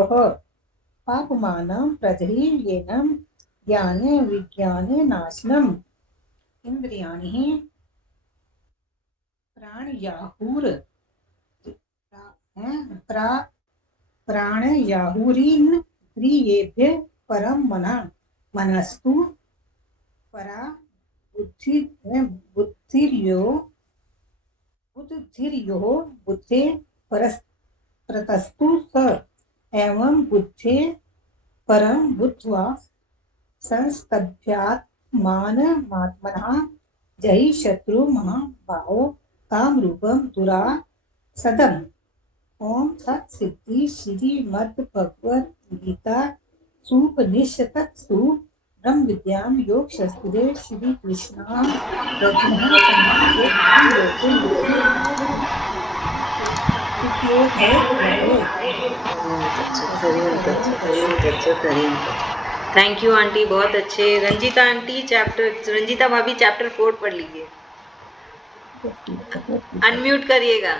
पापमानं प्रजह्येनं ज्ञान विज्ञान नाशनम्। इंद्रियाणि प्राणयाहुर प्राणयाहुरीन्द्रियेभ्यः परं मनस्तु परा बुद्धिर्यो बुद्धे परस्तु स एवं बुद्धे परं बुद्ध्वा संस्तभ्यात्मानमात्मनः जहि शत्रु महाभावो कामरूपं दुरासदम्। ओम तत्सिद्धि श्रीमद्भगवद्गीता सुपनिषत्सु ब्रह्म विद्याम योग शास्त्रे श्री थैंक यू आंटी, बहुत अच्छे। रंजीता आंटी रंजीता भाभी चैप्टर 4 पढ़ लीजिए। अनम्यूट करिएगा।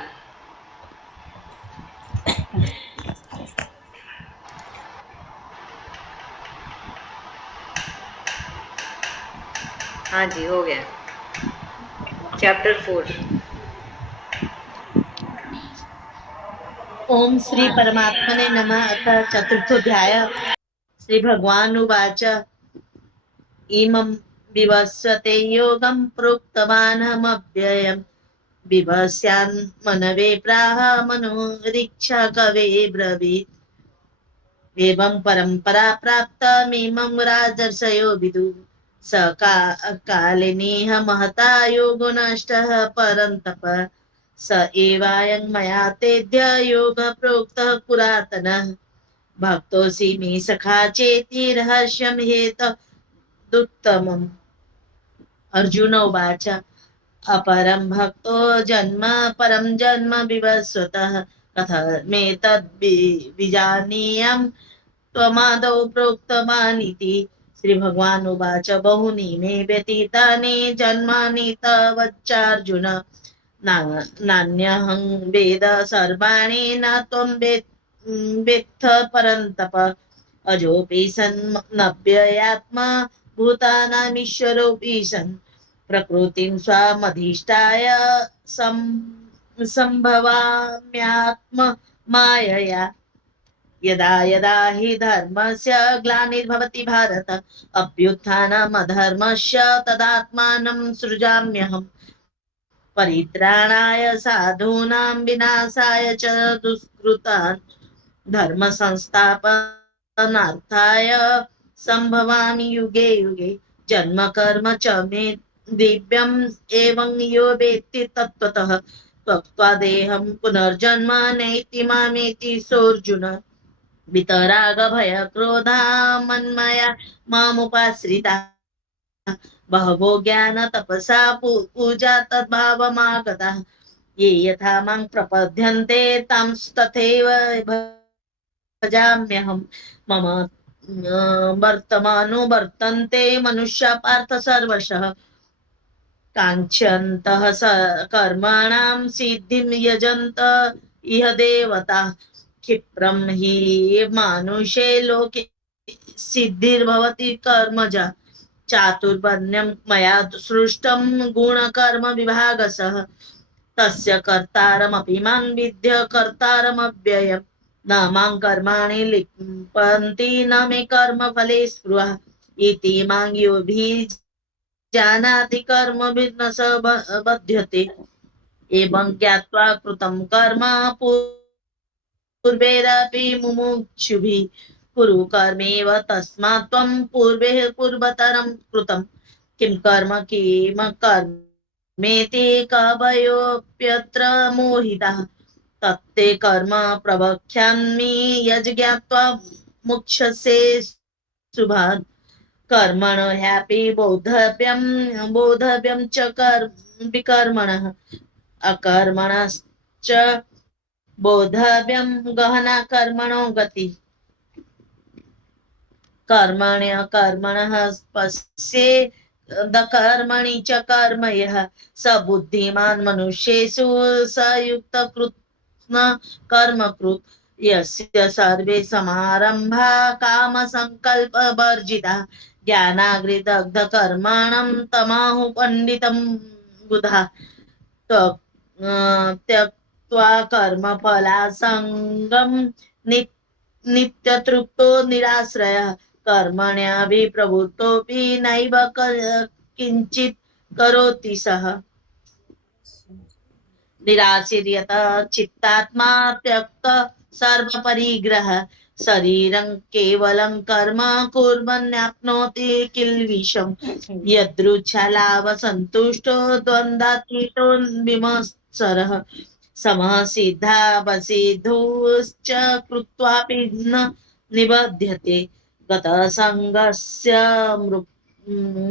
हाँ जी, हो गया चैप्टर 4। ओम श्री परमात्मने नमः। अथ चतुर्थोऽध्याय। श्री भगवान उवाच इमं विवस्वते योगं प्रोक्तवानहमव्ययम् विवस्यान् मनवे प्राह मनोरीक्षा कवे ब्रवीत्। एवं परंपरा प्राप्तमिमं राजर्षयो विदुः स कालिनेह महता योगो नष्टः परन्तप स एवायं मया तेद्य योग प्रोक्तः पुरातनः भक्तोऽसि मे सखा चेति रहस्यं हेतुत्तमम्। अर्जुन उवाच अपरं भक्तो जन्म परं जन्म विवस्वतः कथमेतद्विजानीयं त्वमादौ प्रोक्तवानिति। श्री भगवान उवाच बहुनि मे व्यतीतानि जन्मानि तवच्चार्जुन नान्यहं वेद सर्वाणि न त्वं वेत्थ परन्तप अजोऽपि सन् नव्ययात्मा भूतानामीश्वरोऽपि सन् प्रकृतिं स्वामधिष्ठाय सम्भवाम्यात्म मायया यदा यदा हि धर्मस्य ग्लानिर्भवति भारत अभ्युत्थानमधर्मस्य तदात्मानं सृजाम्यहम् परित्राणाय साधूनां विनाशाय च दुष्कृतान् धर्म संस्थापनार्थाय संभवामि युगे युगे जन्म कर्म च मे दिव्यम् एवं यो वेत्ति तत्त्वतः त्यक्त्वा देहं पुनर्जन्म नैति मामेति सोऽर्जुन वितराग भय क्रोधा मन्मया मामुपाश्रिता बहवो ज्ञान तपसा पूजा तद्भावमागता ये यथा मां प्रपद्यन्ते तंस्तथैव भजाम्यहम् मम वर्तमानो वर्तन्ते मनुष्या पार्थ सर्वशः काङ्क्षन्तः कर्मणां सिद्धिं यजन्त इह देवता क्षिप्रं हि मानुषे लोके सिद्धिर्भवति कर्मजा चातुर्वर्ण्यं मया सृष्टं गुणकर्म विभागसः तस्य कर्तारमपि मां विद्य कर्तारमव्ययम् न मां कर्माणि लिप्यन्ति न मे कर्म फले स्पृहा इति मां योऽभिजानाति कर्मभिर्न स बध्यते एवं ज्ञात्वा कृतं कर्म पूर्वेरपि मुमुक्षुभिः कुरु कर्मेव तस्मात् त्वं पूर्वे पूर्वतरं कृतं किं कर्म किमकर्मेति कवयोऽप्यत्र मोहिताः तत्ते कर्म प्रवक्ष्यामि यज्ञात्वा मुक्षसे शुभात् कर्मणो ह्यापि बोधव्यं च विकर्मणः अकर्मणश्च बोधव्यं गहना कर्मणो गति कर्मण्य कर्मणः स्पश्ये कर्मणि च कर्म यः स बुद्धिमान् मनुष्येषु स युक्तकृत् कर्मकृत् यस्य सर्वे समारंभा कामसङ्कल्पवर्जिताः ज्ञानाग्निदग्धकर्माणं तमाहु पंडितं बुधा त्यक्त्वा कर्मफलासङ्गं नित्यतृप्तो निराश्रयः कर्मण्याभिप्रवृत्तोऽपि नैव किञ्चित् करोति सः निराशीर्यत चित्तात्मा त्यक्त सर्वपरिग्रह शरीरं केवलं कर्म कुर्वन्नाप्नोति किल्बिषम् यदृच्छालाभसन्तुष्टो द्वन्द्वातीतो विमत्सरः समः सिद्धावसिद्धोश्च कृत्वापि न निबध्यते गतसङ्गस्य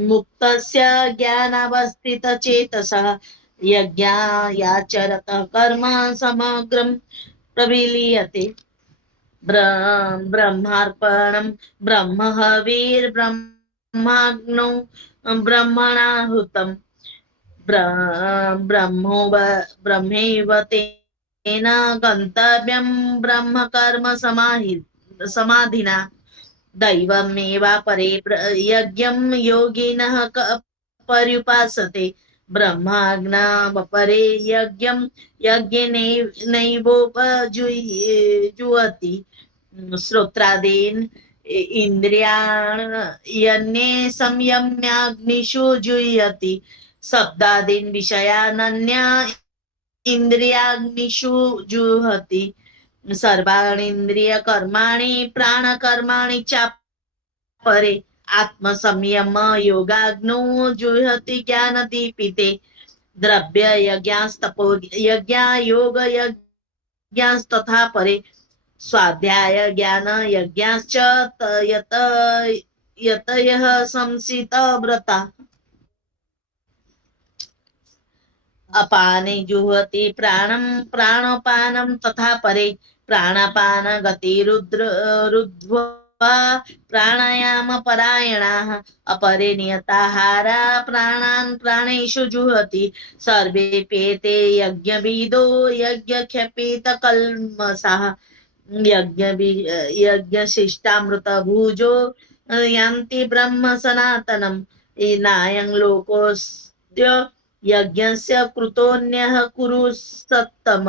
मुक्तस्य ज्ञानावस्थितचेतसः यज्ञायाचरतः कर्म समग्रं प्रविलीयते ब्रह्मार्पणं ब्रह्महविर्ब्रह्माग्नौ ब्रह्मणाहुतं ब्रह्मैव तेन गन्तव्यं ब्रह्मकर्म समाधिना दैवमेवापरे यज्ञं योगिनः पर्युपासते ब्रह्माज्ञावपरे यज्ञं यज्ञेनैवोपजुह्वति श्रोत्रादीन् इन्द्रियाण्यन्ये संयम्याग्निषु जुह्यति शब्दादीन् विषयानन्या इन्द्रियाग्निषु जुह्वति सर्वाणीन्द्रियकर्माणि प्राणकर्माणि चापरे आत्मसंयम योगाग्नौ जुह्यति ज्ञानदीपिते द्रव्य यज्ञास्तपो यज्ञा योग यज्ञास्तथा परे स्वाध्याय ज्ञान यज्ञाश्च यतयः संसित व्रता अपाने जुह्वति प्राणं प्राणपानं तथा परे प्राणापान गतिरुद्ध्वा प्राणायाम परायणाः अपरे नियताहारा प्राणान् प्राणेषु जुह्वति सर्वेऽप्येते यज्ञविदो यज्ञक्षपितकल्मषाः यज्ञशिष्टामृतभुजो यान्ति ब्रह्म सनातनं नायं लोकोऽस्य यज्ञस्य कृतोऽन्यः कुरु सत्तम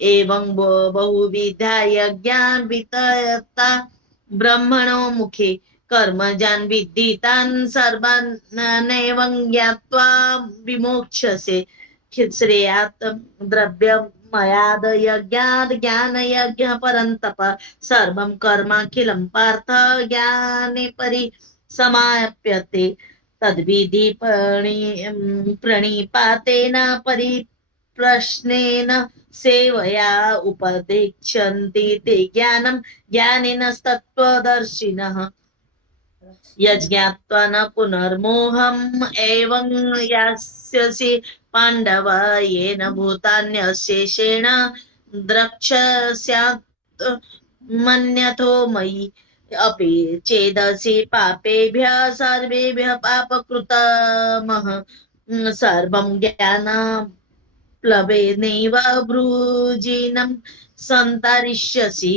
एवं बहुविधा यज्ञा वितयता ब्रह्मणो मुखे कर्मजान् विद्धितान् सर्वान् नैवं ज्ञात्वा विमोक्ष्यसे श्रेयात् द्रव्यमयाद् यज्ञाद् ज्ञानयज्ञः परन्तप सर्वं कर्माखिलं पार्थ ज्ञाने परिसमाप्यते तद्विधि प्रणिपातेन परिप्रश्नेन सेवया उपदेक्षन्ति ते ज्ञानं ज्ञानिनस्तत्त्वदर्शिनः यज्ञात्वा न पुनर्मोहम् एवं यास्यसि पाण्डव येन भूतान्यशेषेण द्रक्ष्यस्यात् मन्यथो मयि अपि चेदसि पापेभ्यः सर्वेभ्यः पापकृतमः सर्वं ज्ञानप्लवेनैव ब्रूजिनं सन्तरिष्यसि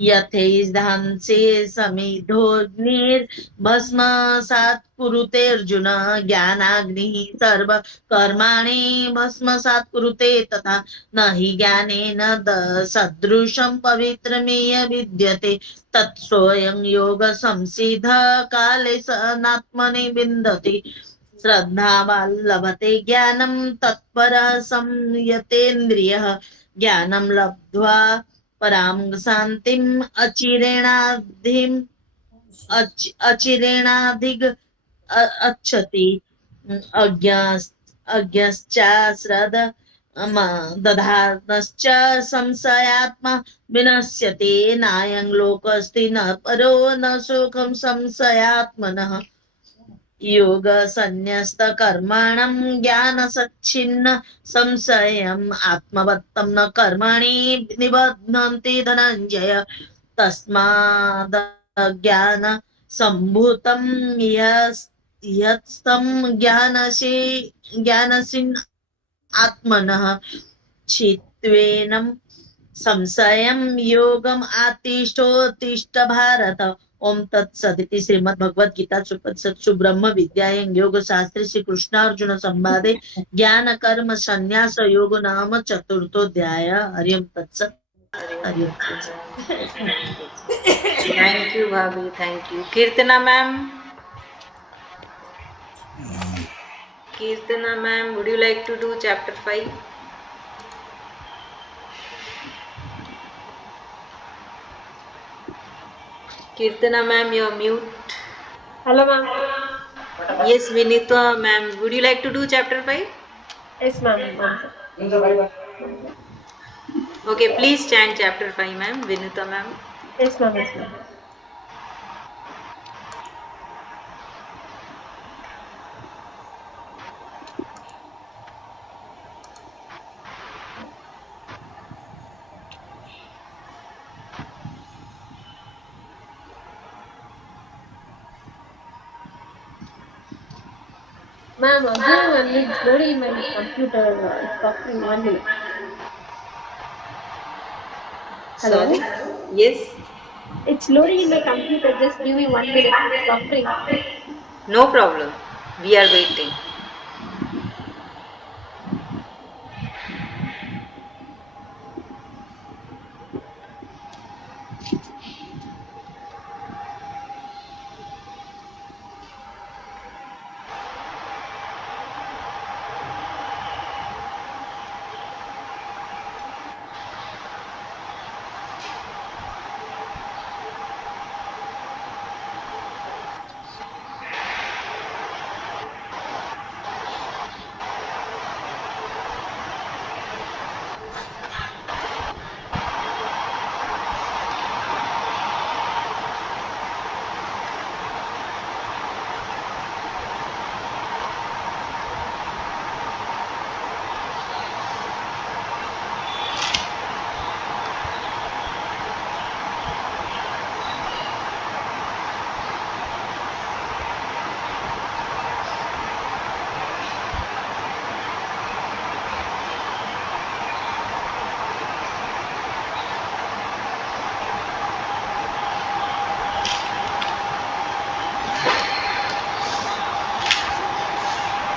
यथैधांसि समिधोऽग्निर्भस्मसात् कुरुते अर्जुन ज्ञानाग्निः सर्वकर्माणि भस्मसात् कुरुते तथा न हि ज्ञानेन सदृशं पवित्रमेय विद्यते तत्स्वयं योगसंसिद्ध काले सनात्मनि विन्दति श्रद्धावान् लभते ज्ञानं तत्परः संयतेन्द्रियः ज्ञानं लब्ध्वा परां शान्तिम् अचिरेणाधिग अच्छति अज्ञश्चाश्रद दधानश्च संशयात्मा विनश्यति नायं लोकस्ति न परो न सुखं संशयात्मनः योग संन्यस्त कर्माणं ज्ञान सच्छिन्न संशयम् आत्मवत्तं न कर्माणि निबध्नन्ति धनञ्जय तस्माद् ज्ञान सम्भूतं यत्स्तं ज्ञानसिन् आत्मनः चित्वेनं संशयं योगम् आतिष्ठोत्तिष्ठ भारत। ओम तत्सदिति श्रीमद्भगवद्गीतासु उपनिषत्सु ब्रह्म विद्यायां योग शास्त्रे श्री कृष्णार्जुन संवादे ज्ञान कर्म संन्यास योग नाम चतुर्थोऽध्याय। हरि ओम तत्सत्। हरि ओम तत्सत्। थैंक यू भाभी, thank you. Keertana ma'am, Keertana ma'am, would you like to do chapter 5? Kirtana ma'am, you're mute. Hello, ma'am. Yes, Vinitha ma'am, would you like to do chapter 5? Yes, ma'am. Okay, please chant chapter 5, ma'am. Vinitha ma'am. Yes, ma'am. Yes, ma'am. Ma'am, give me 1 minute. It's loading in my computer. It's buffering 1 minute. Hello? Sorry. Yes. It's loading in my computer. Just give me 1 minute. It's buffering. No problem. We are waiting.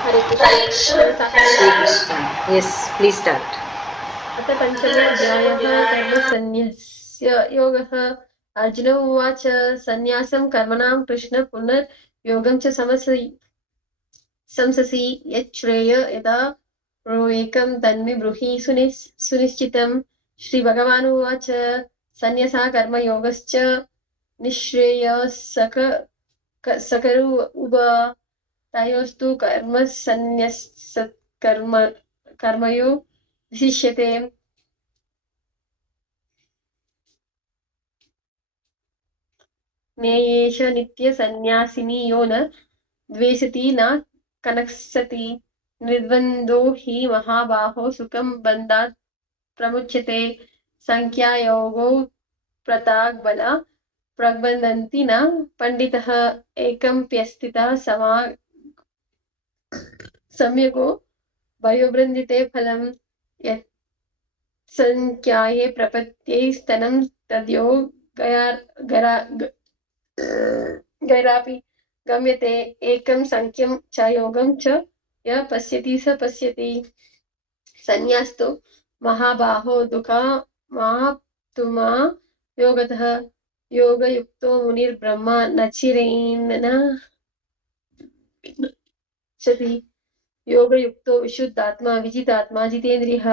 Hare Krishna. Yes, please start. अथ पञ्चमोऽध्यायः कर्मसन्न्यास्य योगः। अर्जुन उवाच सन्न्यासं कर्मणां कृष्ण पुनर्योगं च संससि यच्छ्रेय यदा एकं तन्मे ब्रूहि सुनिश्चितं। श्रीभगवान् उवाच सन्न्यासः कर्मयोगश्च निःश्रेयसकरु उभयोस्तु कर्मयो विशिष्यते। ज्ञेयेष नित्यसन्न्यासिनी यो न द्वेषति न कनक्ष्यति निर्द्वन्द्वो हि महाबाहो सुखं बन्धात् प्रमुच्यते। संख्यायोगो प्रताग्बला प्रबन्धन्ति न पंडितः एकम्प्यस्थितः सम्यगो वयोवृन्दिते फलं यत् संख्याये प्रपत्यै स्तनं तद्यो गैरापि गम्यते। एकं संख्यं च योगं च यः पश्यति स पश्यति। संन्यास्तो महाबाहो दुःखमाप्तुमा योगतः योगयुक्तो मुनिर्ब्रह्म न चिरेण विनश्यति। योगयुक्तो विशुद्धात्मा विजितात्मा जितेन्द्रियः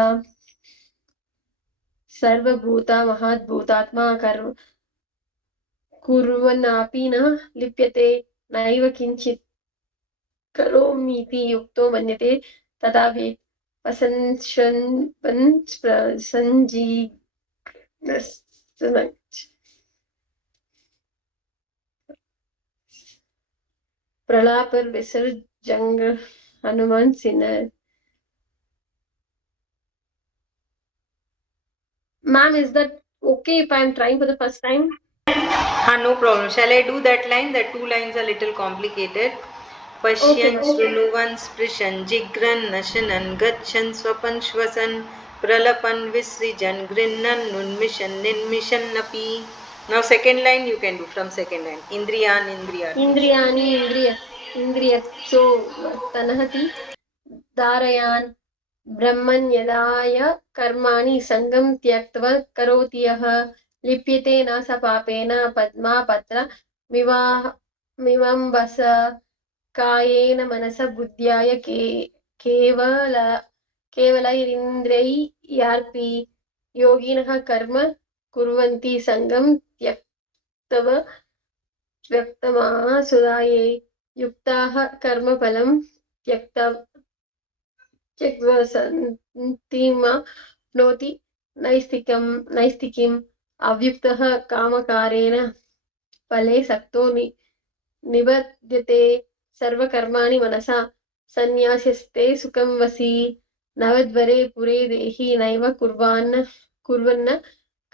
सर्वभूता महद्भूतात्मा कुर्वन्नापि न लिप्यते नैव किञ्चित् करोमीति युक्तो मन्यते तथा प्रलापर विसर्जंग Hanuman Sinha. Ma'am, is that okay if I am trying for the first time? No problem. Shall I do that line? The two lines are little complicated. Pashyan, Okay. Shrunuvan, Sprishan, Jigran, Nashanan, Gachan, Swapan, Shwasan, Pralapan, Visrijan, Grinnan, Nunmishan, Ninmishan, Napi. Now second line you can do from second line. Indriyan, Indriyarthi. इन्द्रियाणि इन्द्रियक्षो तनहति धारयान् ब्रह्मण्यदाय कर्माणि सङ्गं त्यक्त्वा करोति यः लिप्यते न स पापेन पद्मापत्र मिवम्बस कायेन मनसा बुद्ध्याय केवलैरिन्द्रियार्पि योगिनः कर्म कुर्वन्ति सङ्गं त्यक्त्वा सुधाये युक्ताः कर्मफलं त्यक्त्वा सन्तिमाप्नोति नैष्ठिकीम् अव्युक्तः कामकारेण फले सक्तो निबध्यते सर्वकर्माणि मनसा सन्न्यास्यस्ते सुखं वसि नवद्वरे पुरे देहि नैव कुर्वन्न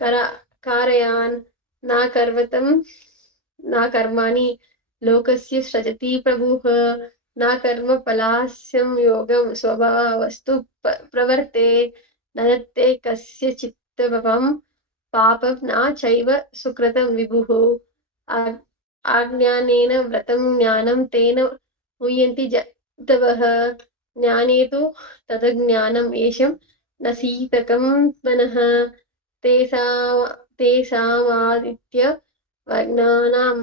कारयान् न कर्माणि लोकस्य सृजति प्रभुः न कर्मफलास्यं योगं स्वभावस्तु प्रवर्ते न दत्ते कस्यचित्तभवं पापं न चैव सुकृतं विभुः आज्ञानेन व्रतं ज्ञानं तेन मुह्यन्ति जन्तवः ज्ञाने तु तदज्ञानं येषं न सीतकं मनः तेषामादित्य वग्नानां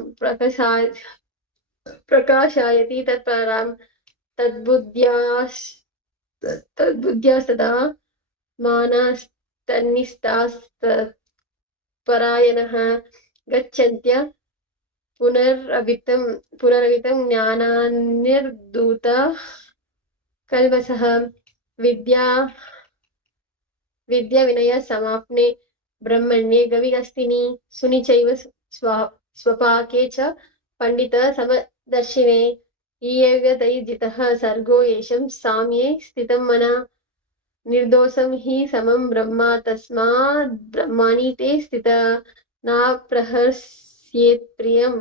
प्रकाशायति तत्परां तद्बुद्ध्यास्तदा मानस्तन्निष्ठास्तत्परायणः गच्छन्त्य पुनरवितं ज्ञानान्निर्धूत कल्मषः विद्या समाप्ने ब्रह्मण्ये गविगस्तिनि सुनि चैव स्वपाके च पंडित समदर्शिने ईयव्यतैर्जितः सर्गो येषं साम्ये स्थितं मना निर्दोषं हि समं ब्रह्मा तस्माद् ब्रह्माणि ते स्थित न प्रहस्येत् प्रियं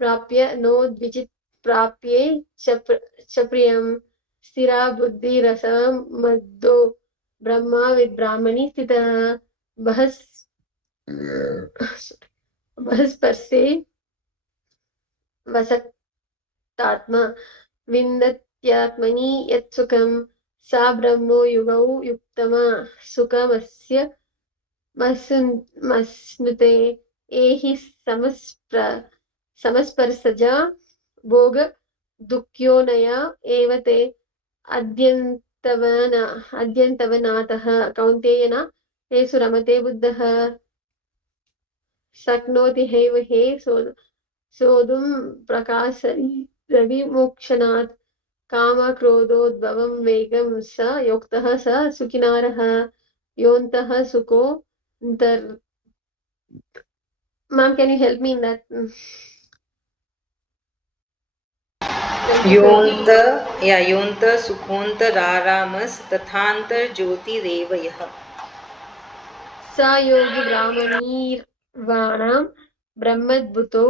प्राप्य नो द्विजित् प्राप्ये च प्रियं स्थिरा बुद्धिरसमद्धो ब्रह्मा विद्ब्राह्मणि स्थितः बहस्पर्शे वसक्तात्मा विन्दत्यात्मनि यत्सुखं सा ब्रह्मो युगौ युक्तमा सुखमस्य मस्नुते एहि समस्पर्शजा भोग दुःख्योनया एव ते अद्यन्तवनाथः कौन्तेय न तेषु रमते बुद्धः शक्नोति हैव हे सोदुं प्रकाशविमोक्षणात् कामक्रोधोद्भवं वेगं स योक्तः स सुखिनारः योऽन्तः सुखो Ma'am, can you help me in that? योऽन्त सुखोऽन्तरारामस् तथान्तर ज्योतिरेव यः स योगी ब्राह्मणीर्वाणां ब्रह्मद्भुतो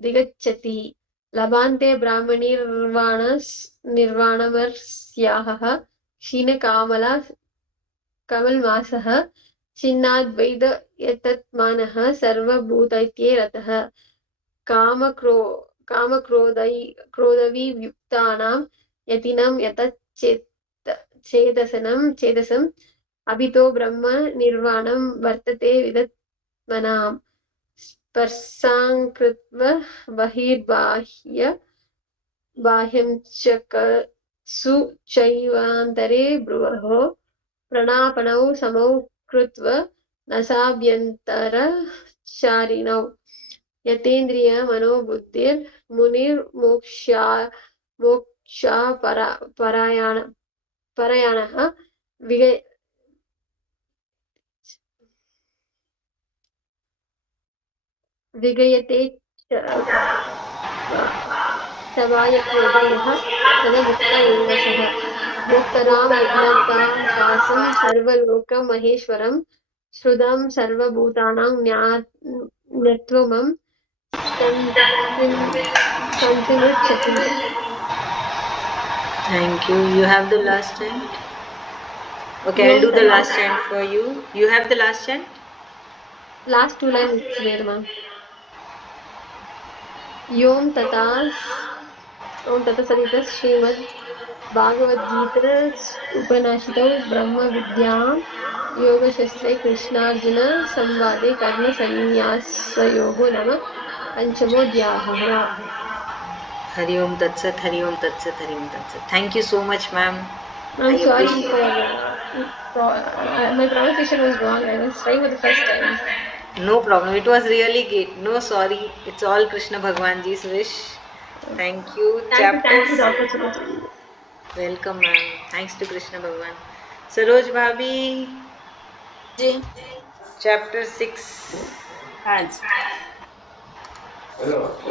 दिगच्छति लभान्ते ब्राह्मणीर्वाणमर्स्याः क्षीणकामलमासः छिन्नाद्वैत यतत्मानः सर्वभूतैक्ये रतः कामक्रोधवियुक्तानां यतिनां चेतसम् अभितो ब्रह्म निर्वाणं वर्तते विदत्मनाम् स्पर्शाङ्कृत्व बाह्यं चैवान्तरे भ्रुवः प्रणापनौ समौ कृत्व नसाभ्यन्तरचारिणौ यतेन्द्रिय मनोबुद्धिर्मुनिर्मोक्षापरायणः विगयते शवायक्रोधयः तदमुक्त एव सः मोक्तरां विघ्नतापासं सर्वलोकमहेश्वरं श्रुतं सर्वभूतानां ज्ञात्वमं शान्तिमृच्छति. Thank you. You have the last chant? Okay, I'll do the last chant for you. You have the last chant? Last two lines it's there, ma'am. Yom tata सरितः Shrimad Bhagavad Gita उपनिषदौ ब्रह्म विद्यां योगशास्त्रे कृष्णार्जुन संवादे कर्म संन्यासयोगो नाम पंचमोऽध्यायः. Hari Om Tat Sat, Hari Om Tat Sat, Hari Om Tat Sat. Thank you so much, ma'am. I'm I sorry appreciate for my pronunciation was wrong. I was trying for the first time. No problem. It was really great. No sorry. It's all Krishna Bhagwan Ji's wish. Thank you. Thank you for the opportunity. Welcome, ma'am. Thanks to Krishna Bhagwan. Saroj Bhabhi, ji chapter 6. आज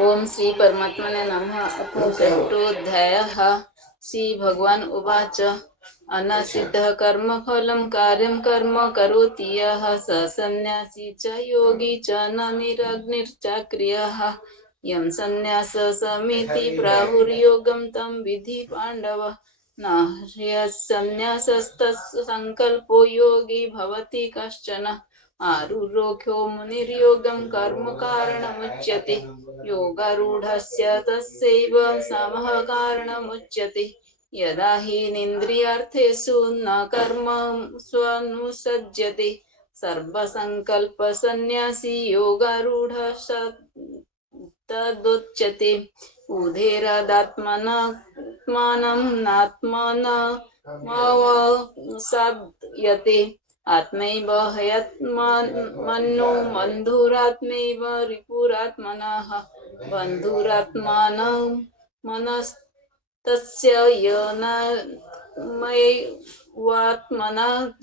ओम श्री परमात्मने नमः. अथ षष्ठोऽध्यायः. श्री भगवान उवाच अनसिद्धः कर्मफलं कार्यं कर्म करोति यः स सन्न्यासी च योगी च न निरग्निर्चाक्रियः. यं सन्न्याससमिति प्राहुर्योगं तं विधि पाण्डव. न ह्यसन्न्यासस्तस्य संकल्पो योगी भवति कश्चन. आरुरोग्यो मुनिर्योगं कर्म कारणमुच्यते. योगारूढस्य तस्यैव समः कारणमुच्यते. यदा हि निन्द्रियार्थेषु न कर्म स्वनुसज्जते. सर्वसंकल्पसन्न्यासी योगारूढः तदुच्यते. उदेरादात्मनात्मानं नात्मनमवसादयते. आत्मैव ह्यात्मनो बन्धुरात्मैव रिपुरात्मनः. बन्धुरात्मानं मनस्तस्य येनात्मैवात्मना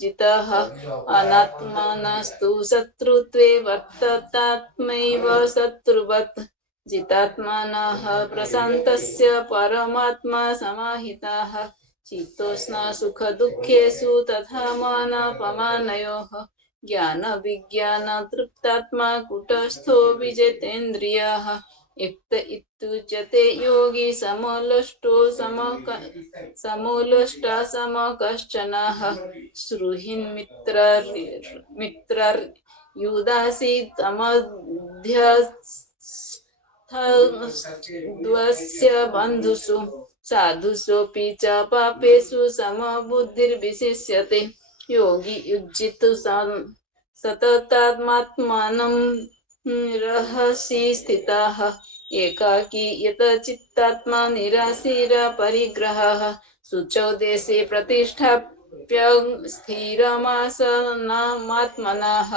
जितः. अनात्मनस्तु शत्रुत्वे वर्ततात्मैव शत्रुवत्. जितात्मनः प्रशान्तस्य परमात्मा समाहितः. शीतोष्ण सुख दुःखेषु तथा मानापमानयोः. ज्ञान विज्ञान तृप्तात्मा कुटस्थो विजितेन्द्रियः. युक्त इत्युच्यते योगी समलोष्टा समकश्चनः. श्रुहिन्मित्रर्युदासी तमध्यस्थद्वस्य बन्धुषु. साधुषोऽपि च पापेषु समबुद्धिर्विशिष्यते. योगी युज्यतु सततात्मात्मानं रहसि स्थितः. एकाकी यतचित्तात्मा निराशीरपरिग्रहः. शुचौ देशे प्रतिष्ठाप्य स्थिरमासनमात्मनः.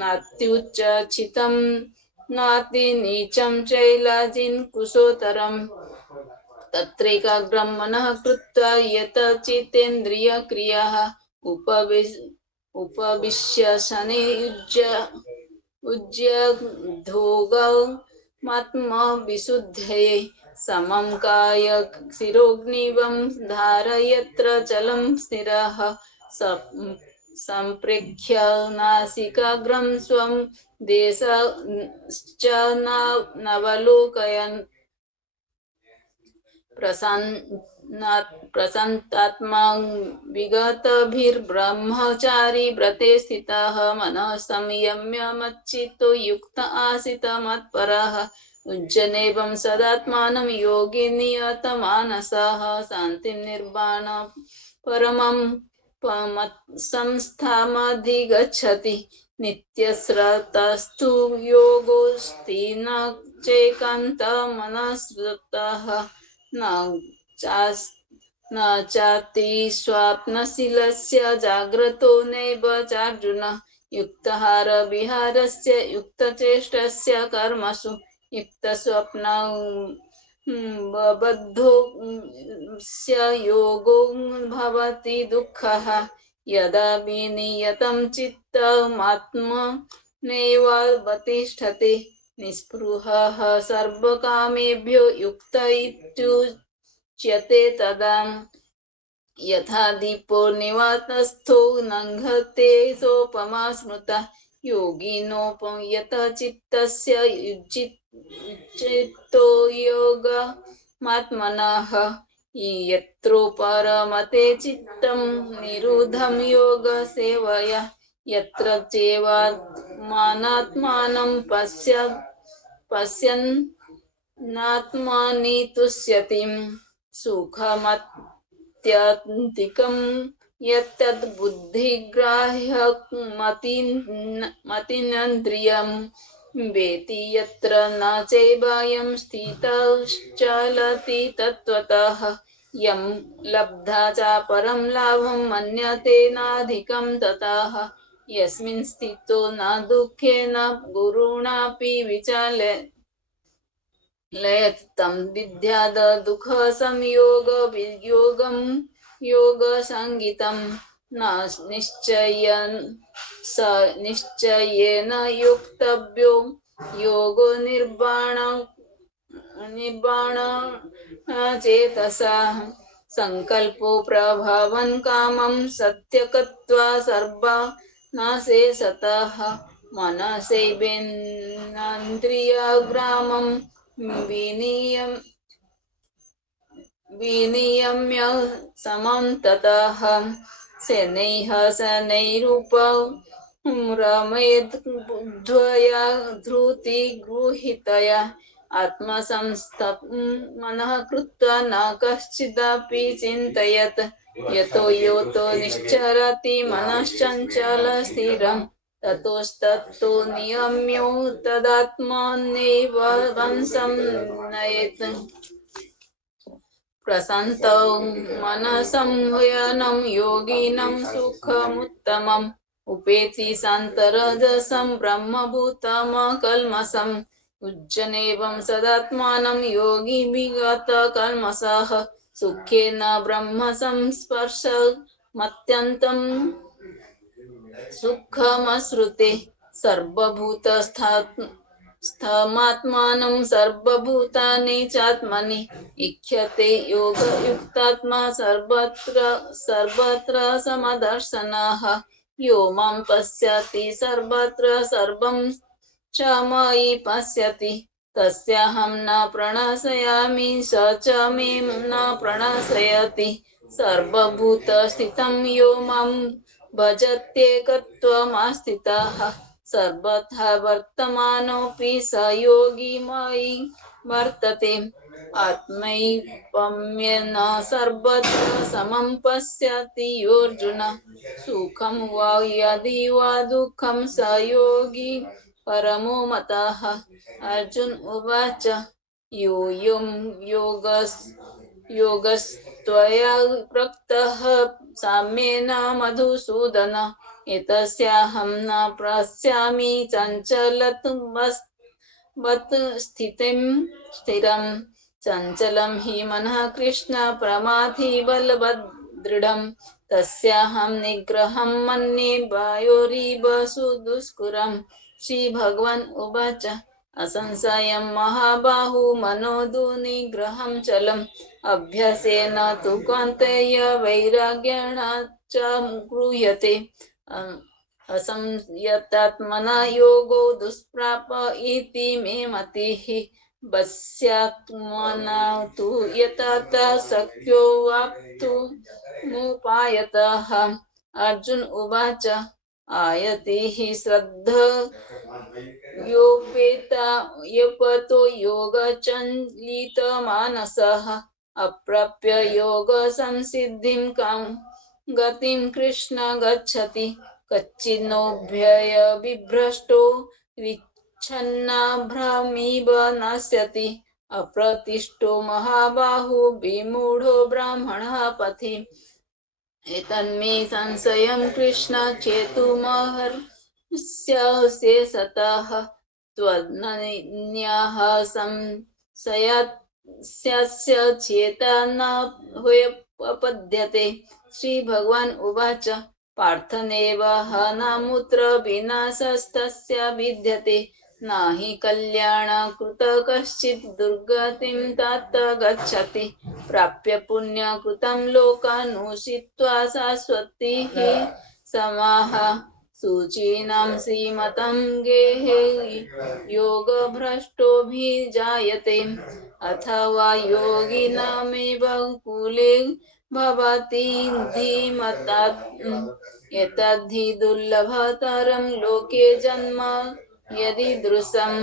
नात्युच्चचितं नातिनीचं चैलाजिन् कुशोत्तरम्. तत्रैकाग्रं मनः कृत्वा यतचितेन्द्रियक्रियाः. उपविश्य शनैर्युज्यधोगमात्मविशुद्धये. समं काय शिरोग्निवं धारयत्र चलं स्थिरः. सम्प्रेक्ष्य नासिकाग्रं स्वं देशश्च नवलोकयन्. प्रशान्तात्मा विगतभिर्ब्रह्मचारी व्रते स्थितः. मनः संयम्य मच्चित्तो युक्त आसीत् मत्परः. उज्जनेवं सदात्मानं योगी नियतमानसः. शान्तिं निर्वाण परमं संस्थामधिगच्छति. नित्यस्रतस्तु योगोऽस्ति न चैकान्तमनस्रतः. न चाति स्वाप्नशीलस्य जाग्रतो नैव चार्जुन. युक्ताहारविहारस्य युक्तचेष्टस्य कर्मसु. युक्तस्वप्नौ बद्धोऽस्य योगो भवति दुःखः. यदा विनियतं चित्तमात्मनैवावतिष्ठते. निःस्पृहः सर्वकामेभ्यो युक्त इत्युच्यते तदा. यथा दीपो निवातस्थो नङ्घते सोपमा स्मृता. योगिनोपयत चित्तस्य युज्यतो योगमात्मनः यत्रो परमते चित्तं निरुद्धं योगसेवया यत्र चैवात्मानात्मानं पश्यन्नात्मानि तुष्यति सुखमत्यन्तिकं यत्तद् बुद्धिग्राह्यमतीन्द्रियं वेति यत्र न चैवायं स्थितश्चलति तत्त्वतः यं लब्धा च परं लाभं मन्यते नाधिकं ततः यस्मिन् स्थितो न दुःखेन गुरुणापि विचालयत् तं विद्याद दुःखसंयोगं योगसङ्गितं न निश्चयेन युक्तव्यो योगो निर्वाण चेतसा संकल्पो प्रभवन् कामं सत्यकत्वा सर्वा नासे सतः मनसैवेन्द्रियग्रामं विनियम्य समं ततः शनैः रमयेद् बुद्ध्या धृतिगृहीतया आत्मसंस्थं मनः कृत्वा न कश्चिदपि चिन्तयत् यतो योतो निश्चरति मनश्चञ्चल स्थिरं ततोस्तत्तो नियम्यो तदात्मनैव वंशं नयेत् प्रशान्तं मनसंयनं योगिनं सुखमुत्तमम् उपेति शान्तरजसं ब्रह्मभूतमकल्मषम् उज्जनेवं सदात्मानं योगी विगतकल्मषः सुखेन ब्रह्म संस्पर्शमत्यन्तं सुखमश्नुते सर्वभूतस्थमात्मानं सर्वभूतानि चात्मनि इक्ष्यते योगयुक्तात्मा सर्वत्र समदर्शनः यो मां पश्यति सर्वत्र सर्वं च मयि पश्यति तस्याहं न प्रणश्यामि स च मे न प्रणश्यति सर्वभूतस्थितं यो मां भजत्येकत्वमास्थितः सर्वथा वर्तमानोऽपि स योगी मयि वर्तते आत्मैपम्येन सर्वत्र समं पश्यति योऽर्जुन सुखं वा यदि वा दुःखं स योगी परमो मतः अर्जुन उवाच योऽयं योगस्त्वया प्रोक्तः साम्येन मधुसूदन एतस्याहं न पश्यामि चञ्चलत्वत् स्थिरं चञ्चलं हि मनः कृष्ण प्रमाथि बलवदृढं तस्याहं निग्रहं मन्ये वायोरिव सुदुष्करं श्रीभगवान् उवाच असंशयं महाबाहु मनोदुनिग्रहं चलम् अभ्यासेन तु कौन्तेय वैराग्येण च गृह्यते असंयतात्मना योगो दुष्प्राप इति मे मतिः वश्यात्मना तु यतता शक्यो वाप्तुमुपायतः अर्जुन उवाच आयति हि श्रद्धयोपेतो योगचलितमानसः अप्राप्य योगसंसिद्धिं गतिं कृष्ण गच्छति कच्चिन्नोऽभ्यय विभ्रष्टो विच्छन्नाभ्रमिव नश्यति अप्रतिष्ठो महाबाहु विमूढो ब्राह्मणः पथि एतन्मे संशयं कृष्ण चेतुमर्हस्य त्वन्न्याः संशयस्य चेता न ह्युपपद्यते श्रीभगवान् उवाच पार्थनेव हनमुत्र विनाशस्तस्य विद्यते न हि कल्याणकृत कश्चित् दुर्गतिं तात गच्छति प्राप्य पुण्यकृतं लोकानुषित्वा शाश्वतिः सूचीनां श्रीमतं गेहे योगभ्रष्टोऽभिजायते अथवा योगिनामेव कुले भवति धीमतात् एतद्धि दुर्लभतरं लोके जन्म यदीदृशं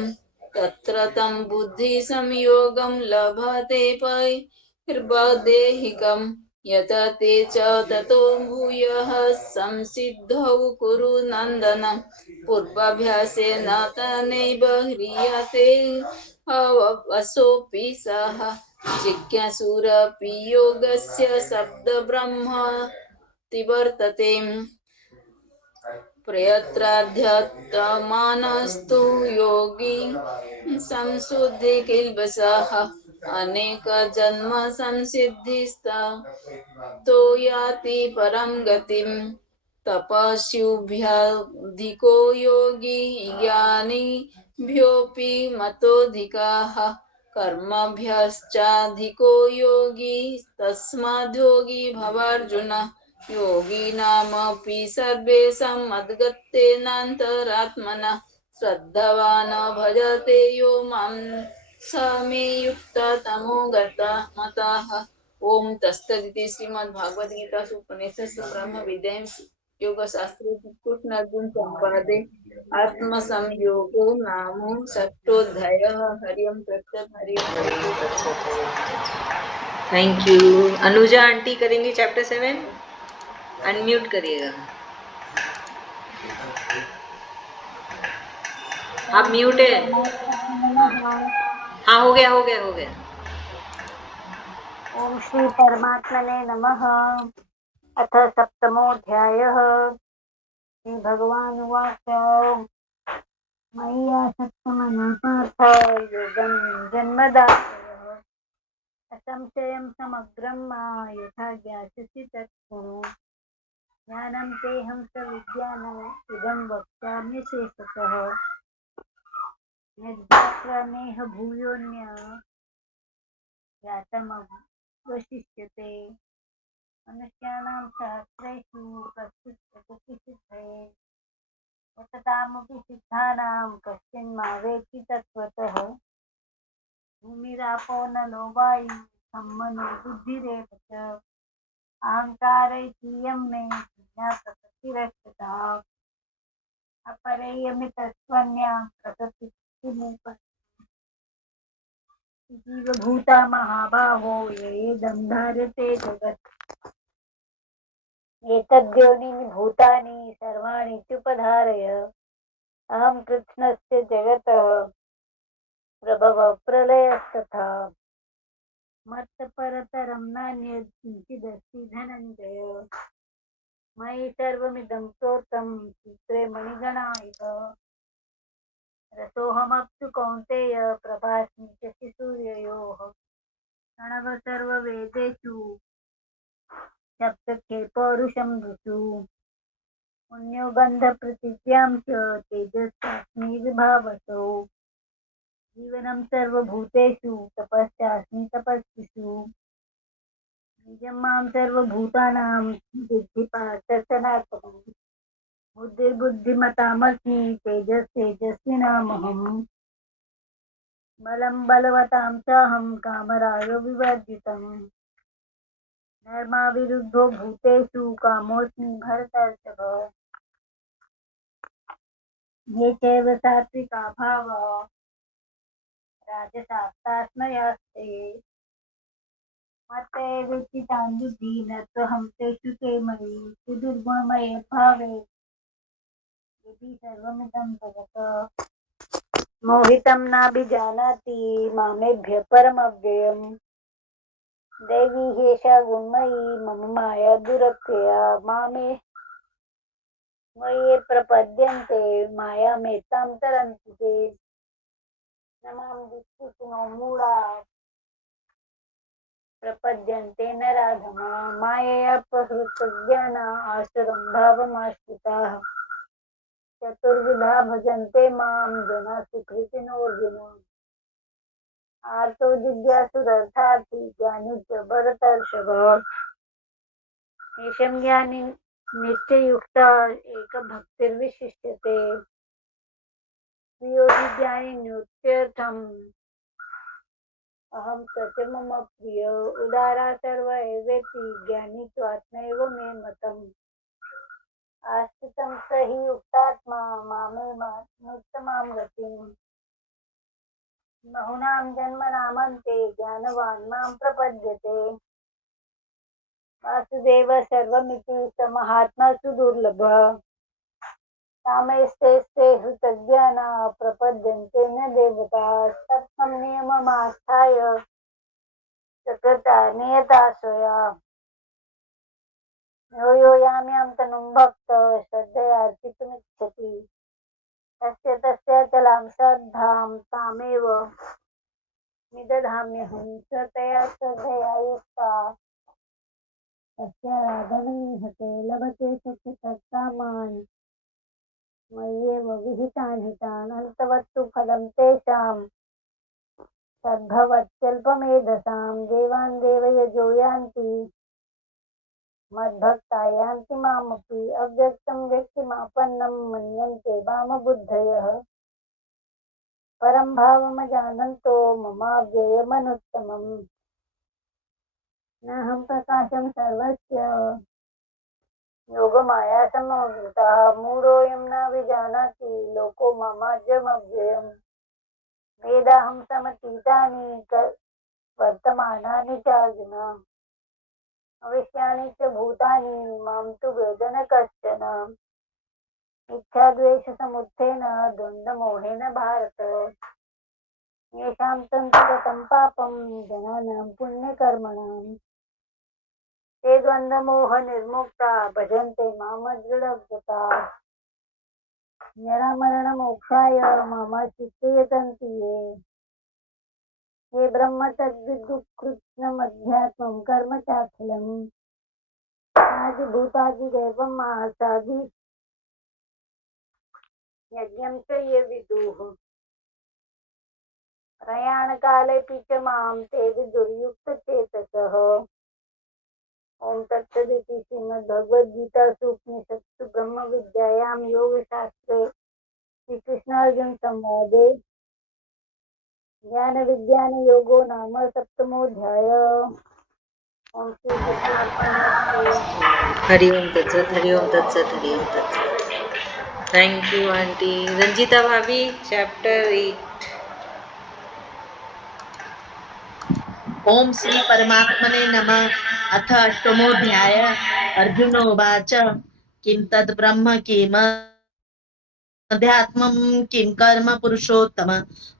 तत्र तं बुद्धिसंयोगं लभते परिर्बदेहिकम् यत ते च ततो भूयः संसिद्धौ कुरु नन्दन पूर्वाभ्यासेन तनैव ह्रियते वसोऽपि सः जिज्ञासुरपि योगस्य शब्दब्रह्मति वर्तते प्रयत्राध्यतमानस्तु योगी संशुद्धि किल्बसः अनेक जन्म संसिद्धिस्ता तो याति परं गतिं तपस्युभ्यधिको योगी ज्ञानिभ्योऽपि मतोऽधिकः कर्मभ्यश्चाधिको योगी तस्माद्योगी भवार्जुन योगिनामपि सर्वेषां मद्गतेनान्तरात्मना श्रद्धवान् भजते यो मां स मे युक्ततमो मतः। ओम तत्सदिति श्रीमद्भागवतगीतासु उपनिषत्सु ब्रह्मविद्यायां योगशास्त्रे कृष्ण अर्जुन संवादे आत्मसंयोगो नाम षष्ठोऽध्यायः। हरि ओम तत्सत्। हरि ओम तत्सत्। Thank you. अनुजा आंटी करेंगी चैप्टर 7। अनम्यूट करिएगा। आप म्यूट है। हाँ हो गया। ओम श्री परमात्मने नमः। अथ सप्तमोऽध्यायः। श्री भगवान् उवाच मय्यासक्तमनः पार्थ योगं जन्मदायः असंशयं समग्रं मा यथा ज्ञास्यसि तत्कुरु ज्ञानं तेऽहं सविज्ञानम् इदं वक्ष्यामि शेषतः यज्ञात्वा नेह भूयोऽन्य ज्ञातमवशिष्यते मनुष्याणां सहस्रेषु कश्चित् पतति सिद्धये शततामपि सिद्धानां कश्चिन् मा वेत्ति तत्त्वतः भूमिरापो नलो वायुः मनो बुद्धिरेव च अहङ्कार इतीयं मे संज्ञा प्रकृतिरस्तथा अपरेयमितस्त्वन्या प्रकृतिमुपरि जीवभूता महाबाहो येदं धार्यते जगत् एतद्योनीनि भूतानि सर्वाणि इत्युपधारय अहं कृष्णस्य जगतः प्रभवः प्रलयस्तथा मत्परतरं नान्यत् किञ्चिदस्ति धनञ्जय मयि सर्वमिदं प्रोतं सूत्रे मणिगणा इव रसोऽहमप्सु कौन्तेय प्रभास्मि शशिसूर्ययोः प्रणव सर्ववेदेषु सप्तखे पौरुषं ऋषु पुण्यो गन्धपृथिव्यां च तेजस्यास्मि विभावसौ जीवनं सर्वभूतेषु तपश्चास्मि तपस्विषु निजं मां सर्वभूतानां विद्धि पार्थ सनातनम् बुद्धिर्बुद्धिमतामस्मि तेजस्तेजस्विनामहम् बलं बलवतां चाहं कामरायो विवर्जितम् धर्मा विरुद्धो भूतेषु कामोऽस्मि भरतर्षभ ये चैव सात्विका भावा राजसास्तास्मयास्ते मत्तैवेति तान् बुद्धि न त्वहं तेषु ते मयि सुदुर्गुणमये भावे यदि सर्वमिदं जगत् मोहितं नाभिजानाति मामेभ्यः परमव्ययम् दैवी ह्येषा गुणमयी मम माया दुरत्यया मामे मयि प्रपद्यन्ते मायामेतां तरन्ति ते न मां दुष्कृतिनो मूढा प्रपद्यन्ते नराधमा माययापहृतज्ञाना आसुरं भावमाश्रिताः चतुर्विधा भजन्ते मां जना सुकृतिनोऽर्जुन आर्तो जिज्ञासुरर्थार्थी ज्ञानी च भरतर्षभ येषं ज्ञानी नित्ययुक्त एक भक्तिर्विशिष्यते प्रियोऽपि ज्ञानी नृत्यर्थम् अहं सच मम प्रिय उदारा सर्व एवेति ज्ञानी त्वात्मैव मे मतम् आस्थितं स हि युक्तात्मा मामेवानुत्तमां गतिम् बहुनां जन्मनामन्ते ज्ञानवान् मां प्रपद्यते वासुदेव सर्वमिति स महात्मा सुदुर्लभः कामैस्ते हृतज्ञाना प्रपद्यन्ते न देवताः सत्त्वं नियममास्थाय सकृता नियता स्वया यो यो यां तनुं भक्तः श्रद्धयार्चितुमिच्छति तस्य चलां श्रद्धां तामेव निदधाम्यहं स तया श्रद्धया युक्ता तस्य रागमीहते लभते सत्यतत्कामान् मय्येव विहितान् हितान् अन्तवत्तु फलं तेषां तद्भवत्यल्पमेधसां देवान् देवयजो यान्ति मद्भक्ता यान्ति मामपि अव्यक्तं व्यक्तिमापन्नं मन्यन्ते वामबुद्धयः परं भावमजानन्तो ममाव्ययमनुत्तमम् नाहं प्रकाशं सर्वस्य योगमाया समवृतः मूढोऽयं न विजानाति लोको ममाजमव्ययम् वेदाहं समतीतानि वर्तमानानि च अर्जुन भविष्याणि च भूतानि मां तु वेद न कश्चन इच्छाद्वेषसमुत्थेन द्वन्द्वमोहेन भारत येषां तन्तुगतं पापं जनानां पुण्यकर्मणां ते द्वन्द्वमोहनिर्मुक्ता भजन्ते मां दृढव्रताः जरामरणमोक्षाय मामाश्रित्य यतन्ति ये ब्रह्म तद्विदुःकृत्स्नमध्यात्मं कर्म चाखिलम् आदिभूतादिदैवं महासादि यज्ञं च ये विदुः प्रयाणकालेऽपि च मां ते विदुर्युक्तचेतसः ॐ तत्सदिति श्रीमद्भगवद्गीतासु उपनिषत्सु ब्रह्मविद्यायां योगशास्त्रे श्रीकृष्णार्जुनसंवादे ज्ञानविज्ञानयोगो नाम सप्तमोऽध्यायः ॐ श्रीकृष्णार्पणमस्तु हरि ओम तत्सत, हरि ओम तत्सत, हरि ओम तत्सत. Thank you, Auntie. Ranjita Bhabi, chapter 8. ओम श्री परमात्मने नमः. अथ अष्टमोऽध्याय. अर्जुन उवाच किं तद् ब्रह्म किमध्यात्मं किं कर्म पुरुषोत्तम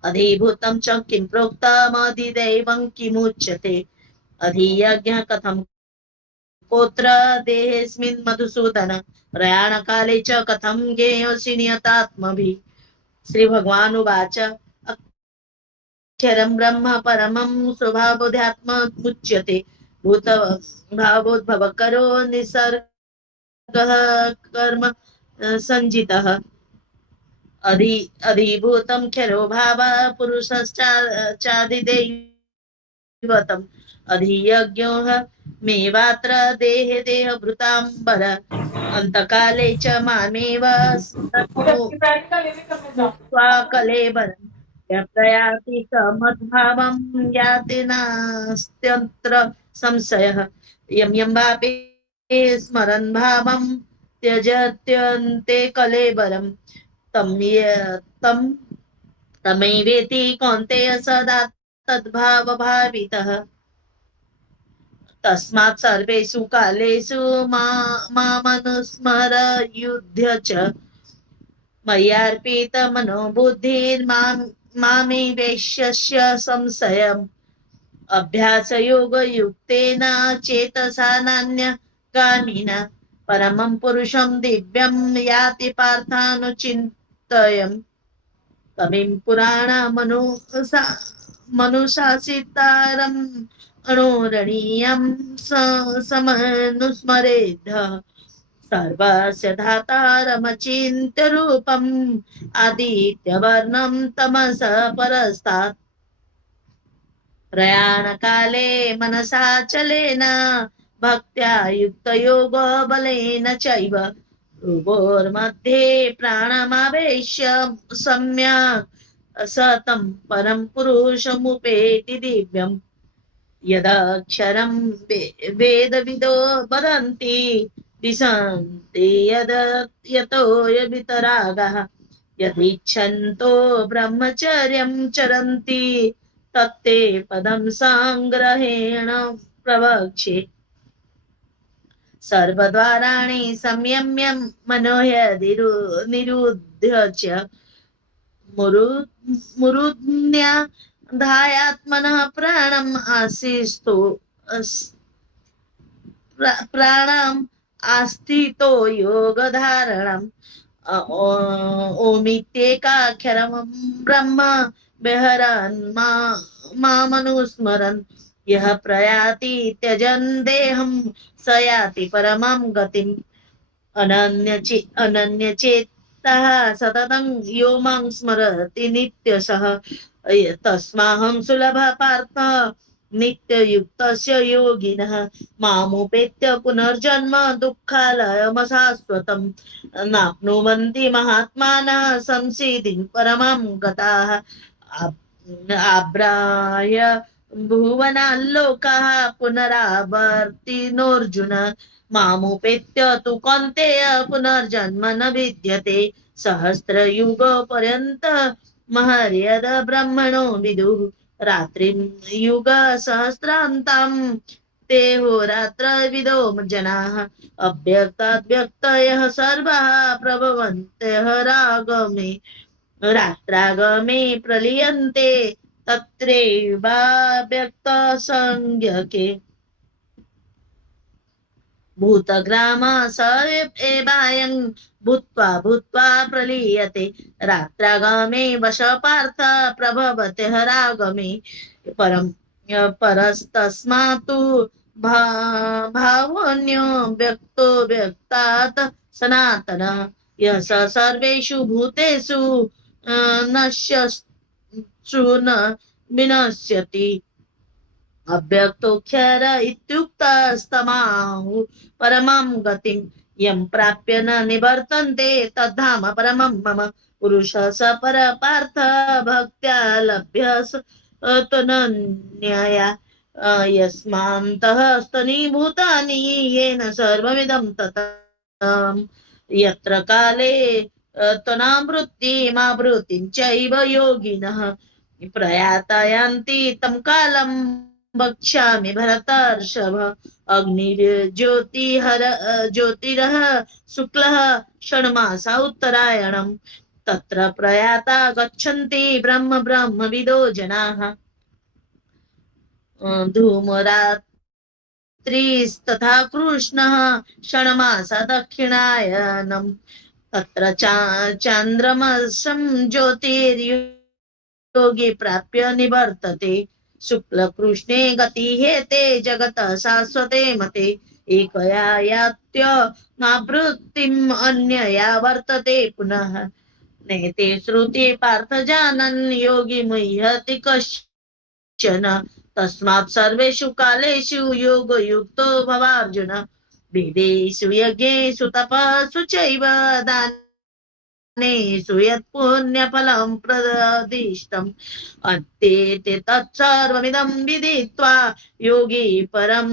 अधिभूतं च किं प्रोक्तमधिदैवं किमुच्यते अधियज्ञः कथं कोत्र देहेऽस्मिन् मधुसूदन प्रयाणकाले च कथं ज्ञेयोऽसि नियतात्मभिः. श्री भगवान उवाच अक्षरं ब्रह्म परमं स्वभावोऽध्यात्ममुच्यते भूत भावोद्भवकरो निसर्गः कर्म संजितः अधिभूतं क्षरो भाव पुरुषश्चादिदैवतम् अधियज्ञोः मेवात्र देहे देहभृताम्बर अन्तकाले च मामेव कलेबरम् प्रयाति स मद्भावं याति नास्त्यत्र संशयः यं यं वापि स्मरन् भावं त्यजत्यन्ते कलेबरम् तमेवेति कौन्तेय सदा तद्भावभावितः तस्मात् सर्वेषु कालेषु मामनुस्मर युध्य च मय्यार्पितमनो बुद्धिर्मामे वैश्यस्य संशयम् अभ्यासयोगयुक्तेन चेतसा नान्यगामिना परमं पुरुषं दिव्यं याति पार्थानुचिन्तयम् कविं पुराणमनुशासितारम् अणोरणीयं समनुस्मरेद् सर्वस्य धातारमचिन्त्य रूपम् आदित्यवर्णं तमसः परस्तात् प्रयाणकाले मनसा चलेन भक्त्या युक्तयोग बलेन चैव उभयोर्मध्ये प्राणमावेश्य सम्यक् सतं परं पुरुषमुपेति दिव्यम् यदक्षरं वेदविदो वदन्ति दिशन्ति यतो वितरागः यदिच्छन्तो ब्रह्मचर्यं चरन्ति तत्ते पदं संग्रहेण प्रवक्ष्ये सर्वद्वाराणि संयम्य निरुध्य च मुरुध्या धायात्मनः प्राणम् आसीस्तो प्राणम् आस्थितो योगधारणम् ओमित्येकाक्षरं ब्रह्म विहरन् मामनुस्मरन् यः प्रयाति त्यजन् देहं स याति परमां गतिम् अनन्यचेत्तः सततं यो मां स्मरति नित्यशः तस्माहं सुलभ पार्थ नित्ययुक्तस्य योगिनः मामुपेत्य पुनर्जन्म दुःखालयमशाश्वतम् नाप्नुवन्ति महात्मानः संसिद्धिं परमां गताः आब्राय भुवनाल्लोकाः पुनरावर्तिनोऽर्जुन मामुपेत्य तु कौन्तेय पुनर्जन्म न विद्यते सहस्रयुगपर्यन्त महर्यद ब्रह्मणो विदुः रात्रिं युगसहस्रान्तं ते होरात्रविदो जनाः अव्यक्ताद्व्यक्तयः सर्वाः प्रभवन्त्यः रागमे रात्रागमे प्रलीयन्ते तत्रैवाव्यक्तसंज्ञके भूतग्राम स एवायं भूत्वा भूत्वा प्रलीयते रात्रागमे वश पार्थ प्रभवते रागमे परस्तस्मात्तु भावन्यो व्यक्तो व्यक्तात् सनातनः यः स सर्वेषु भूतेषु नश्यत्सु न विनश्यति अव्यक्तोऽक्षर इत्युक्तस्तमाहु परमां गतिं यं प्राप्य न निवर्तन्ते तद्धाम परमं मम पुरुषः स पर पार्थ भक्त्या लभ्य तनन्यया यस्मान्तः स्तनीभूतानि येन सर्वमिदं ततम् यत्र काले तनावृत्तिमावृत्तिं चैव योगिनः प्रयातायान्ति तं कालं वक्ष्यामि भरतर्षभ ज्योतिरः शुक्लः षण्मासा उत्तरायणम् तत्र प्रयाता गच्छन्ति ब्रह्मविदो जनाः धूमरात्रिस्तथा कृष्णः षण्मासा दक्षिणायनम् तत्र चान्द्रमसं ज्योतिर्योगी प्राप्य निवर्तते शुक्लकृष्णे गतिहेते जगतः शाश्वते मते एकया यात्य नावृत्तिम् अन्यया वर्तते पुनः नेते श्रुते पार्थ जानन् योगी मुह्यति कश्चन तस्मात् सर्वेषु कालेषु योगयुक्तो भवार्जुन वेदेषु यज्ञेषु तपस्सु चैव दानेषु यत् पुण्यफलं प्रदिष्टम् अन्ते ते तत्सर्वमिदं विदित्वा योगी परं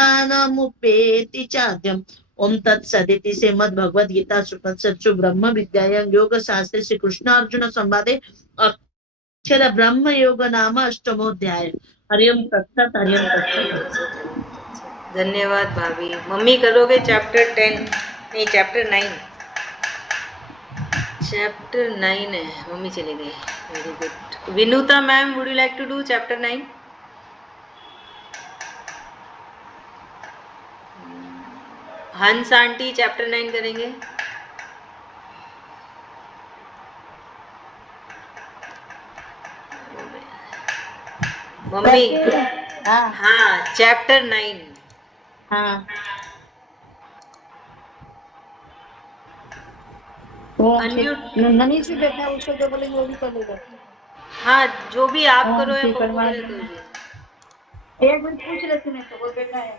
स्थानमुपेति चाद्यम् ओम तत्सदिति श्रीमद्भगवद्गीता उपनिषत्सु ब्रह्म विद्यायां योग शास्त्रे श्री कृष्ण अर्जुन संवादे अक्षर ब्रह्म योग नाम अष्टमोध्याय। हरिओम तत्सत हरिओम तत्सत। धन्यवाद भाभी। मम्मी करोगे चैप्टर 10 नहीं चैप्टर 9 चैप्टर 9 है मम्मी चली गई। Very good. Vinuta ma'am would you like to do chapter 9? हंस आंटी चैप्टर 9 करेंगे। मम्मी हाँ चैप्टर 9 हाँ ननी से बैठा है उसको जो बोलेंगे वो भी कर लेगा। हाँ जो भी आप करो या पप्पू करे तो जी। एक मिनट पूछ रहे थे तो वो बैठा है।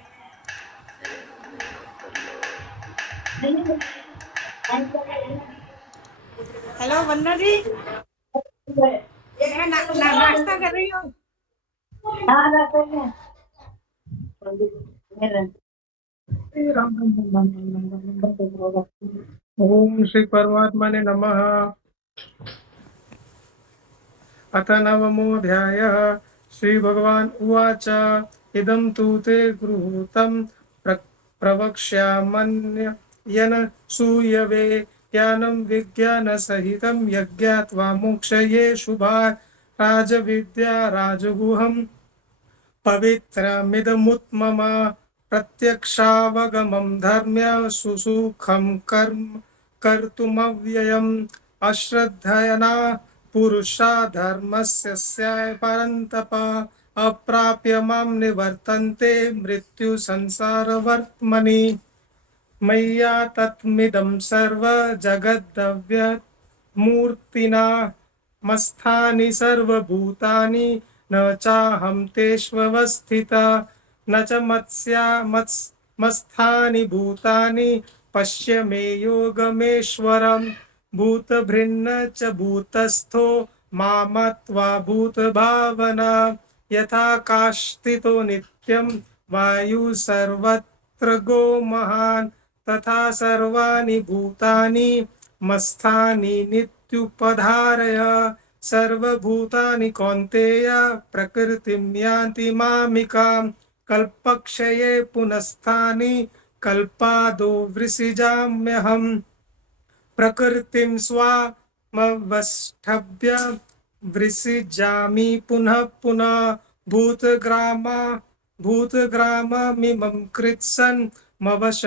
हेलो वंदना जी, मैं नाश्ता कर रही हूँ। ओम श्री परमात्मने नमः। अथ नवमोऽध्यायः। श्रीभगवान् उवाच इदं तु ते गृहीतं प्रवक्ष्याम्यनेन सूयवे ज्ञानं विज्ञानसहितं यज्ञात्वा मोक्षये शुभात् राजविद्या राजगुहं पवित्रमिदमुत्मम प्रत्यक्षावगमं धर्म्य सुसुखं कर्म कर्तुमव्ययम् अश्रद्धयना पुरुषा धर्मस्य परन्तप अप्राप्य मां निवर्तन्ते मृत्यु संसारवर्त्मनि मय्या तत्मिदं सर्व जगद्द्रव्यमूर्तिना मस्थानि सर्वभूतानि न चाहं तेष्वस्थितः न च मत्स्थानि भूतानि पश्य मे योगमेश्वरम् भूतभृन्न च भूतस्थो मामत्वा भूतभावना यथाकाशस्थितो नित्यं वायुः सर्वत्र गो महान् तथा सर्वाणि भूतानि मत्स्थानि नित्युपधारय सर्वभूतानि कौन्तेय प्रकृतिं यान्ति मामिकां कल्पक्षये पुनस्तानि कल्पादो वृषिजाम्यहम् प्रकृतिं स्वामवष्टभ्य वृषिजामि पुनः पुनः भूतग्राममिमं कृत्सन् मवश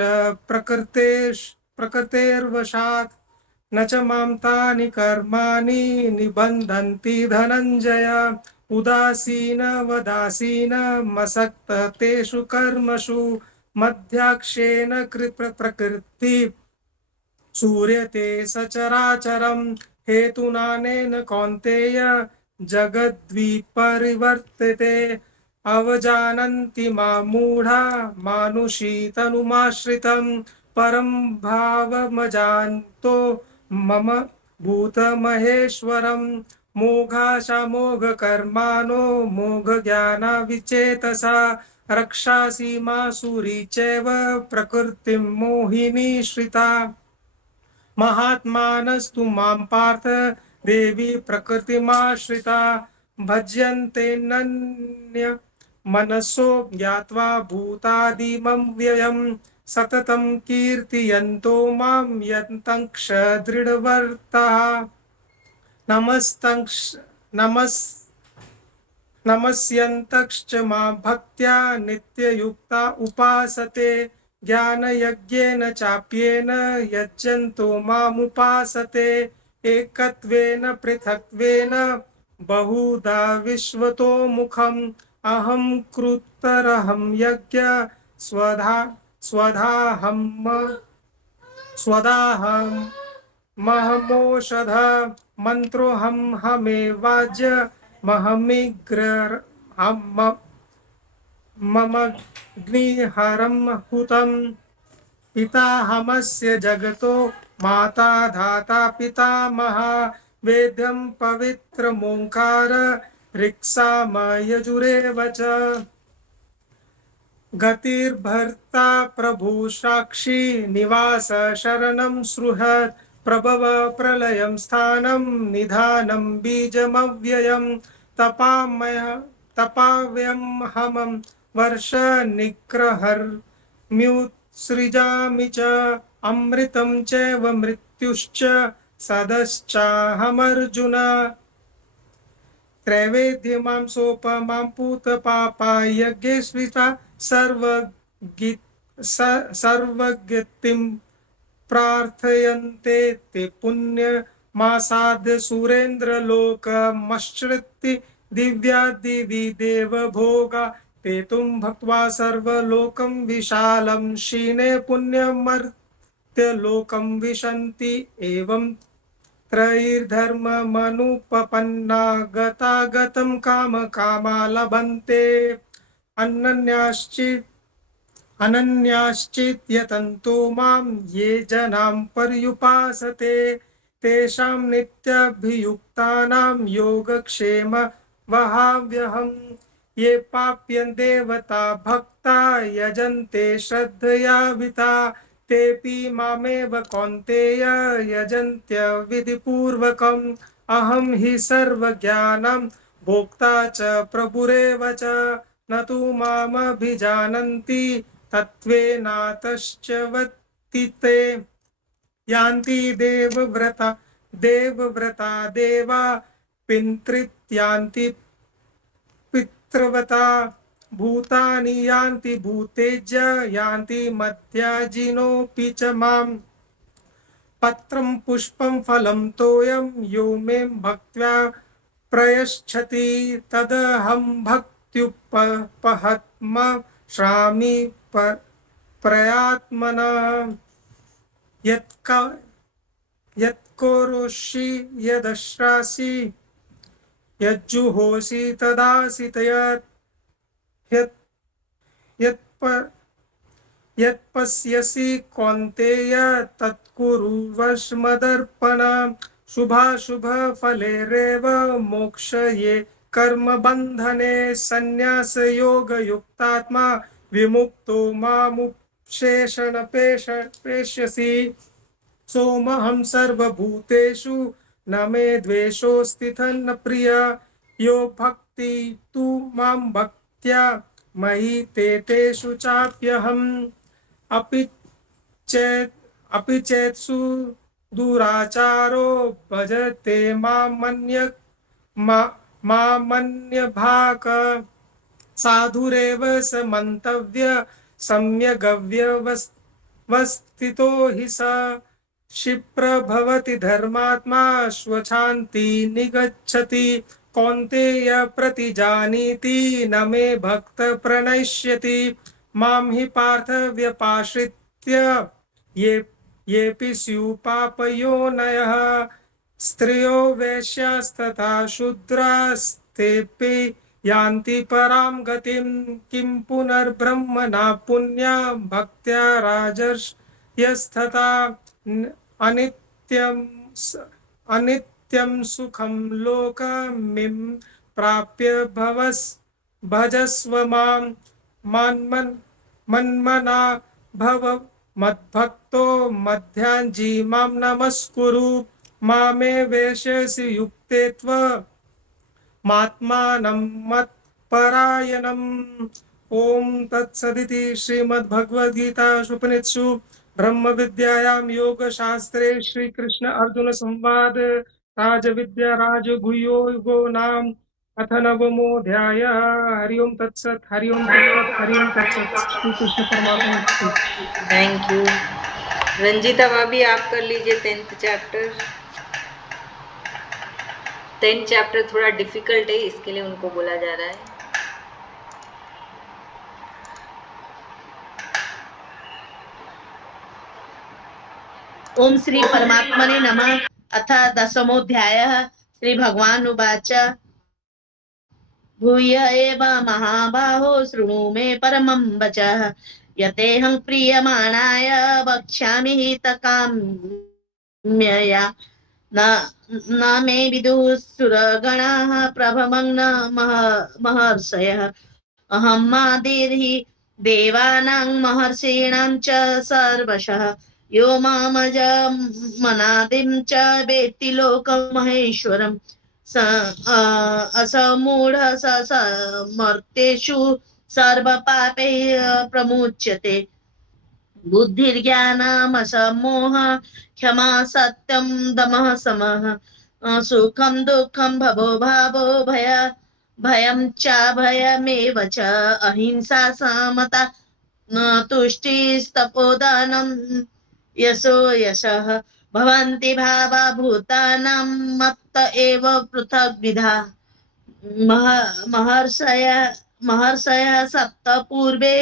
प्रकृतेर्वशात् न च मां तानि कर्माणि निबन्धन्ति धनञ्जय उदासीनवदासीनमसक्तः तेषु कर्मसु मध्याक्षेण प्रकृति सूर्यते सचराचरं हेतुनानेन कौन्तेय जगद्विपरिवर्तते अवजानन्ति मामूढा मानुषीतनुमाश्रितं परं भावमजान्तो मम भूतमहेश्वरं मोघाशामोघकर्माणो मोघज्ञानविचेतसा रक्षासि मासुरी चैव प्रकृतिं मोहिनी श्रिता महात्मानस्तु मां पार्थ देवी प्रकृतिमाश्रिता भज्यन्ते नन्य मनसो ज्ञात्वा भूतादिमं व्ययं सततं कीर्तयन्तो मां यन्तङ्क्ष दृढवर्तः नमस्यन्तश्च मां भक्त्या नित्ययुक्ता उपासते ज्ञानयज्ञेन चाप्येन यज्जन्तो मामुपासते एकत्वेन पृथक्त्वेन बहुधा विश्वतो मुखम् अहं कृतरहं यज्ञ स्वदाहं महमोषध मन्त्रोऽहं हमेवाज्य ममग्निहरं हुतं पिताहमस्य जगतो माता धाता पितामहा वेद्यं पवित्रमोङ्कार ऋक्सामयजुरेव च गतिर्भर्ता प्रभु साक्षी निवास शरणं सुहृत् प्रभव प्रलयं स्थानं निधानं बीजमव्ययं तपाव्यहमं वर्ष निग्रहर्म्युत्सृजामि च अमृतं चैव मृत्युश्च सदश्चाहमर्जुन त्रैवेद्यमां सोपमां पूतपापा यज्ञेश्विता सर्वगतिं प्रार्थयन्ते ते पुण्यमासाद्य सुरेन्द्रलोकमश्रित्य दिव्यादिवि देवभोगा ते तुं भक्त्वा सर्वलोकं विशालं क्षीणे पुण्यमर्त्यलोकं विशन्ति एवं त्रैर्धर्ममनुपपन्ना गतागतं कामकामा लभन्ते अनन्याश्चित् यतन्तो मां ये जनां पर्युपासते तेषां नित्यभियुक्तानां योगक्षेम वहाम्यहम् ये पाप्यन् देवता भक्ता यजन्ते श्रद्धयान्विता तेऽपि मामेव कौन्तेय यजन्त्य विधिपूर्वकम् अहं हि सर्वज्ञानं भोक्ता च प्रभुरेव च न तु मामभिजानन्ति तत्त्वेनातश्च वत्ति ते यान्ति देवव्रता देवा पितृत्यान्ति पितृवता भूतानि यान्ति भूतेज्य यान्ति मध्याजिनोऽपि च माम् पत्रं पुष्पं फलं तोयं यो मे भक्त्या प्रयच्छति तदहं भक्त्युपहत्म श्रामि प्रयात्मनः यत्कोरोषि यदश्रासि यज्जुहोषि तदासि यत्पश्यसि कौन्तेय तत्कुरु वशमदर्पणम् शुभाशुभफलेरेव मोक्षये कर्मबन्धने संन्यासयोगयुक्तात्मा विमुक्तो मामुपशेषणपेष्यसि सोमहं सर्वभूतेषु न मे द्वेषोऽस्ति न प्रिय यो भक्ति तु मां भक्त्या मयि तेषु चाप्यहम् अपि चेत्सु दुराचारो भजते मामन्यभाक् साधुरेव स मन्तव्य सम्यगव्यवस्थितो हि स क्षिप्रभवति धर्मात्मा स्वच्छान्ति निगच्छति कौन्तेय प्रतिजानीति न मे भक्त प्रणश्यति मां हि पार्थ व्यपाश्रित्य येऽपि स्युपापयोनयः स्त्रियो वैश्यास्तथा शूद्रास्तेऽपि यान्ति परां गतिं किं पुनर्ब्रह्मणा पुण्या भक्त्या राजर्षयस्तथा अनित्यं सुखं लोकमिं प्राप्य भजस्व मां मन्मना भव मद्भक्तो मध्याञ्जी मां नमस्कुरु मामे वेशसि युक्ते त्वमात्मानं मत्परायणम् ओम तत्सदिति श्रीमद्भगवद्गीतासु ब्रह्म विद्यायां योग शास्त्रे श्री कृष्ण अर्जुन संवाद राजविद्या राजगुह्यो युगो नाम अथ नवमोऽध्याय हरि ओम तत्सत् हरि ओम तत्सत् हरि ओम तत्सत् श्री कृष्ण परमात्मा की। Thank you. रंजीता भाभी आप कर लीजिए 10th चैप्टर। 10th चैप्टर थोड़ा डिफिकल्ट है, इसके लिए उनको बोला जा रहा है। ओम श्री परमात्मने नमः। अथ 10मोऽध्यायः। श्री भगवान् उवाच भूय एव महाबाहो शृणु मे परमं वचः यतेऽहं प्रीयमाणाय वक्ष्यामि हितकाम्यया न मे विदुः सुरगणाः प्रभवं न महर्षयः अहं मादिर्हि देवानां महर्षीणां च सर्वशः यो मामजमनादिं च वेत्ति लोकमहेश्वरम् असमूढ समर्तेषु सर्वपापैः प्रमुच्यते बुद्धिर्ज्ञानमसम्मोह क्षमा सत्यं दमः समः सुखं दुःखं भवो भावो भयं च भयमेव च अहिंसा समता तुष्टिस्तपोदानं यशो यशः भवन्ति भावा भूतानां मत्त एव पृथग्विधा महर्षयः सप्त पूर्वे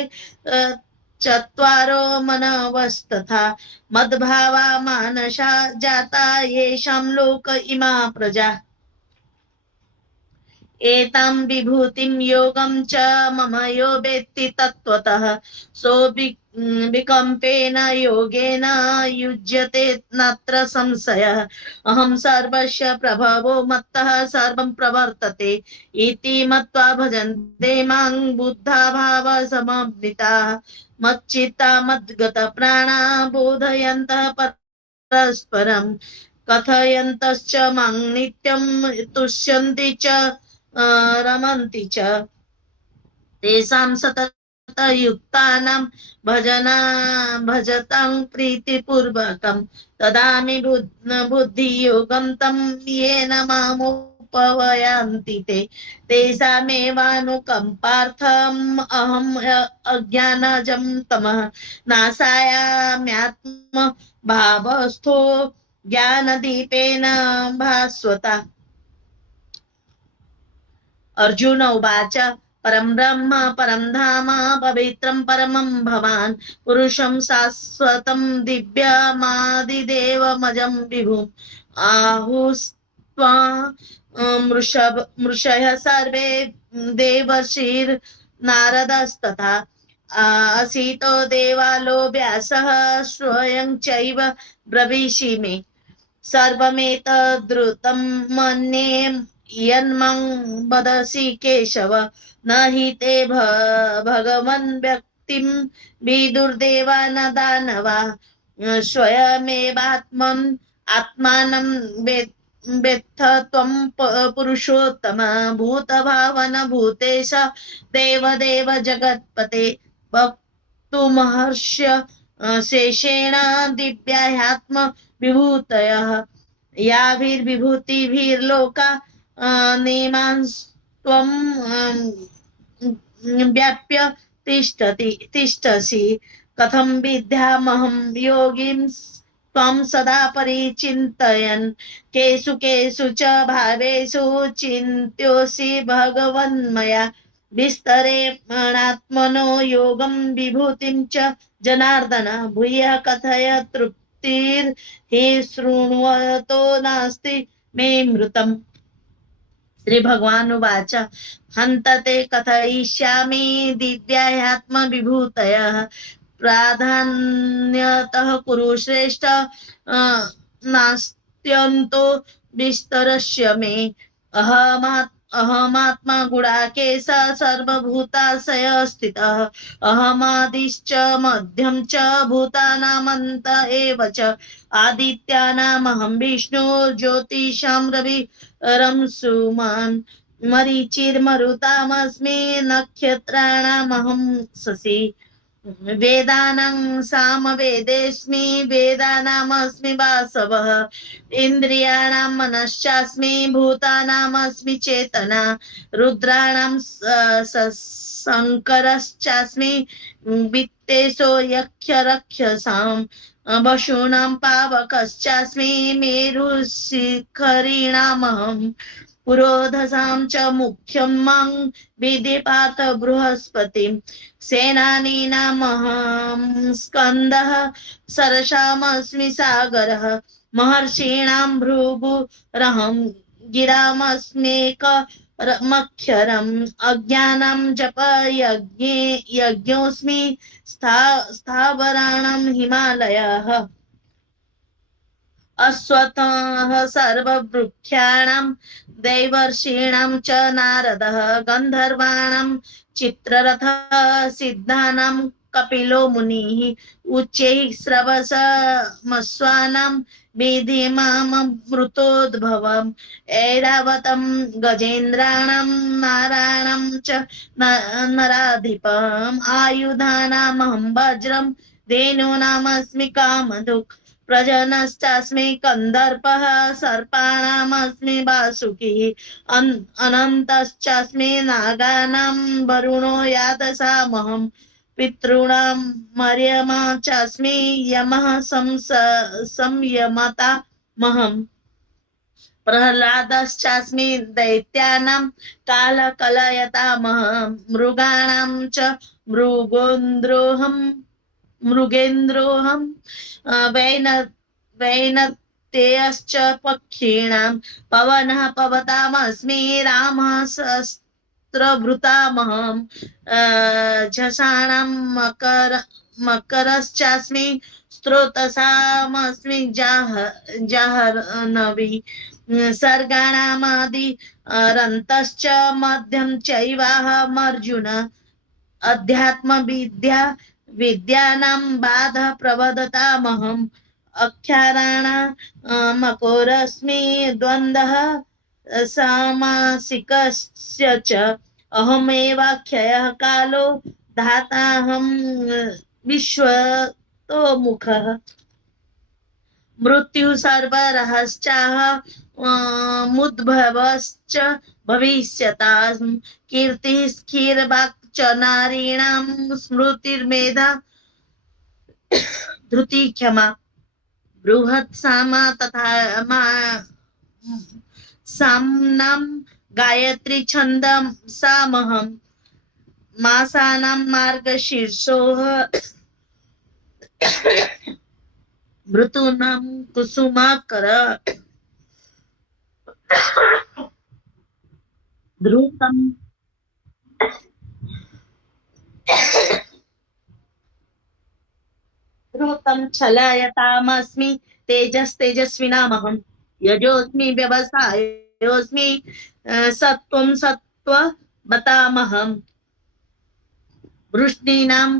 चत्वारो मनवस्तथा मद्भावा मानसा जाता येषां लोक इमा प्रजा एतां विभूतिं योगं च मम यो वेत्ति तत्त्वतः विकम्पेन योगेन युज्यते नात्र संशयः अहं सर्वस्य प्रभवो मत्तः सर्वं प्रवर्तते इति मत्वा भजन्ते मां बुद्धा भावसमन्विताः मच्चित्ता मद्गतप्राणा बोधयन्तः परस्परं कथयन्तश्च मां नित्यं तुष्यन्ति च रमन्ति च तेषां सततयुक्तानां भजतां प्रीतिपूर्वकं ददामि बुद्धियोगं तं येन मामुपयान्ति ते तेषामेवानुकम्पार्थम् अहम् अज्ञानजं तमः नाशायाम्यात्म भावस्थो ज्ञानदीपेन भास्वता। अर्जुन उवाच परं ब्रह्म परं धाम पवित्रं परमं भवान् पुरुषं शाश्वतं दिव्यमादिदेवमजं विभुम् आहुस्त्वा मृषयः सर्वे देवर्षिर्नारदस्तथा असितो देवालो व्यासः स्वयं चैव ब्रवीषि मे सर्वमेतद्रुतं मन्ये यन्मं वदसि केशव न हि ते भगवन् व्यक्तिं विदुर्देवा न दानवा स्वयमेवात्मन् आत्मानं वेत्थ त्वं पुरुषोत्तम भूतभावन भूतेश देवदेव जगत्पते वक्तुमहर्ष्य शेषेण दिव्याह्यात्म विभूतयः याभिर्विभूतिभिर्लोका नेमांस्त्वं व्याप्य तिष्ठसि कथं विद्यामहं योगिं त्वं सदा परिचिन्तयन् केषु केषु च भावेषु चिन्त्योऽसि भगवन्मया विस्तरेणात्मनो योगं विभूतिं च जनार्दन भूयः कथय तृप्तिर्हि शृण्वतो नास्ति मे मृतम्। श्री भगवान उवाच हन्त ते कथयिष्यामि दिव्याह्यात्म विभूतयः प्राधान्यतः कुरु श्रेष्ठ नास्त्यन्तो विस्तरस्य मे अहमात्मा गुडाकेश सर्वभूताशय स्थितः अहमादिश्च मध्यं च भूतानामन्त एव च आदित्यानामहं विष्णु ज्योतिषां रविरं सुमान् मरीचिर्मरुतामस्मि नक्षत्राणामहं शशि वेदानां सामवेदेऽस्मि वेदानामस्मि वासवः इन्द्रियाणां मनश्चास्मि भूतानामस्मि चेतना रुद्राणां शङ्करश्चास्मि वित्तेशो यक्षरक्षसां वशूनां पावकश्चास्मि मेरुशिखरिणामहम् पुरोधसां च मुख्यं मां विधि पार्थ बृहस्पतिं सेनानीनामहं स्कन्दः सरसामस्मि सागरः महर्षीणां भृगुरहं गिरामस्म्येकमक्षरम् अज्ञानं जप यज्ञोऽस्मि स्थावराणां हिमालयः अश्वत्थः सर्ववृक्षाणां दैवर्षीणां च नारदः गन्धर्वाणां चित्ररथः सिद्धानां कपिलो मुनिः उच्चैः श्रवसमश्वानां विधिमामृतोद्भवम् ऐरावतं गजेन्द्राणां नारायणं च नराधिपम् आयुधानामहं वज्रं धेनूनामस्मि कामधुक् प्रजनश्चास्मि कन्दर्पः सर्पाणामस्मि वासुकिः अनन्तश्चास्मि नागानां वरुणो यादसामहं पितॄणां मर्यमा चास्मि यमः संयमतामहम् प्रह्लादश्चास्मि दैत्यानां कालकलयतामहं मृगाणां च मृगेन्द्रोऽहं तेयश्च पक्षिणां पवनः पवतामस्मि रामः शस्त्रभृतामहं झषाणां मकरश्चास्मि स्रोतसामस्मि जाह्नवी सर्गाणामादि रन्तश्च मध्यं चैवाहमर्जुन अध्यात्मविद्या विद्यानां बाध प्रवदतामहम् अक्षराण मकोरस्मि द्वन्द्वः सामासिकस्य च अहमेवाक्षयः कालो धाताहं विश्वतोमुखः मृत्यु सर्वरहश्चाह मुद्भवश्च भविष्यताम् कीर्तिः स्थिरवाक् च नारीणां स्मृतिर्मेधा धृति क्षमा बृहत् सामा तथा साम्नां गायत्री छन्दं सामहं मासानां मार्गशीर्षोः ऋतूनां कुसुमाकर ध्रुतं छलयतामस्मि तेजस्तेजस्विनामहं यजोऽस्मि व्यवसायोऽस्मि सत्त्वं सत्त्ववतामहम् वृष्णीनां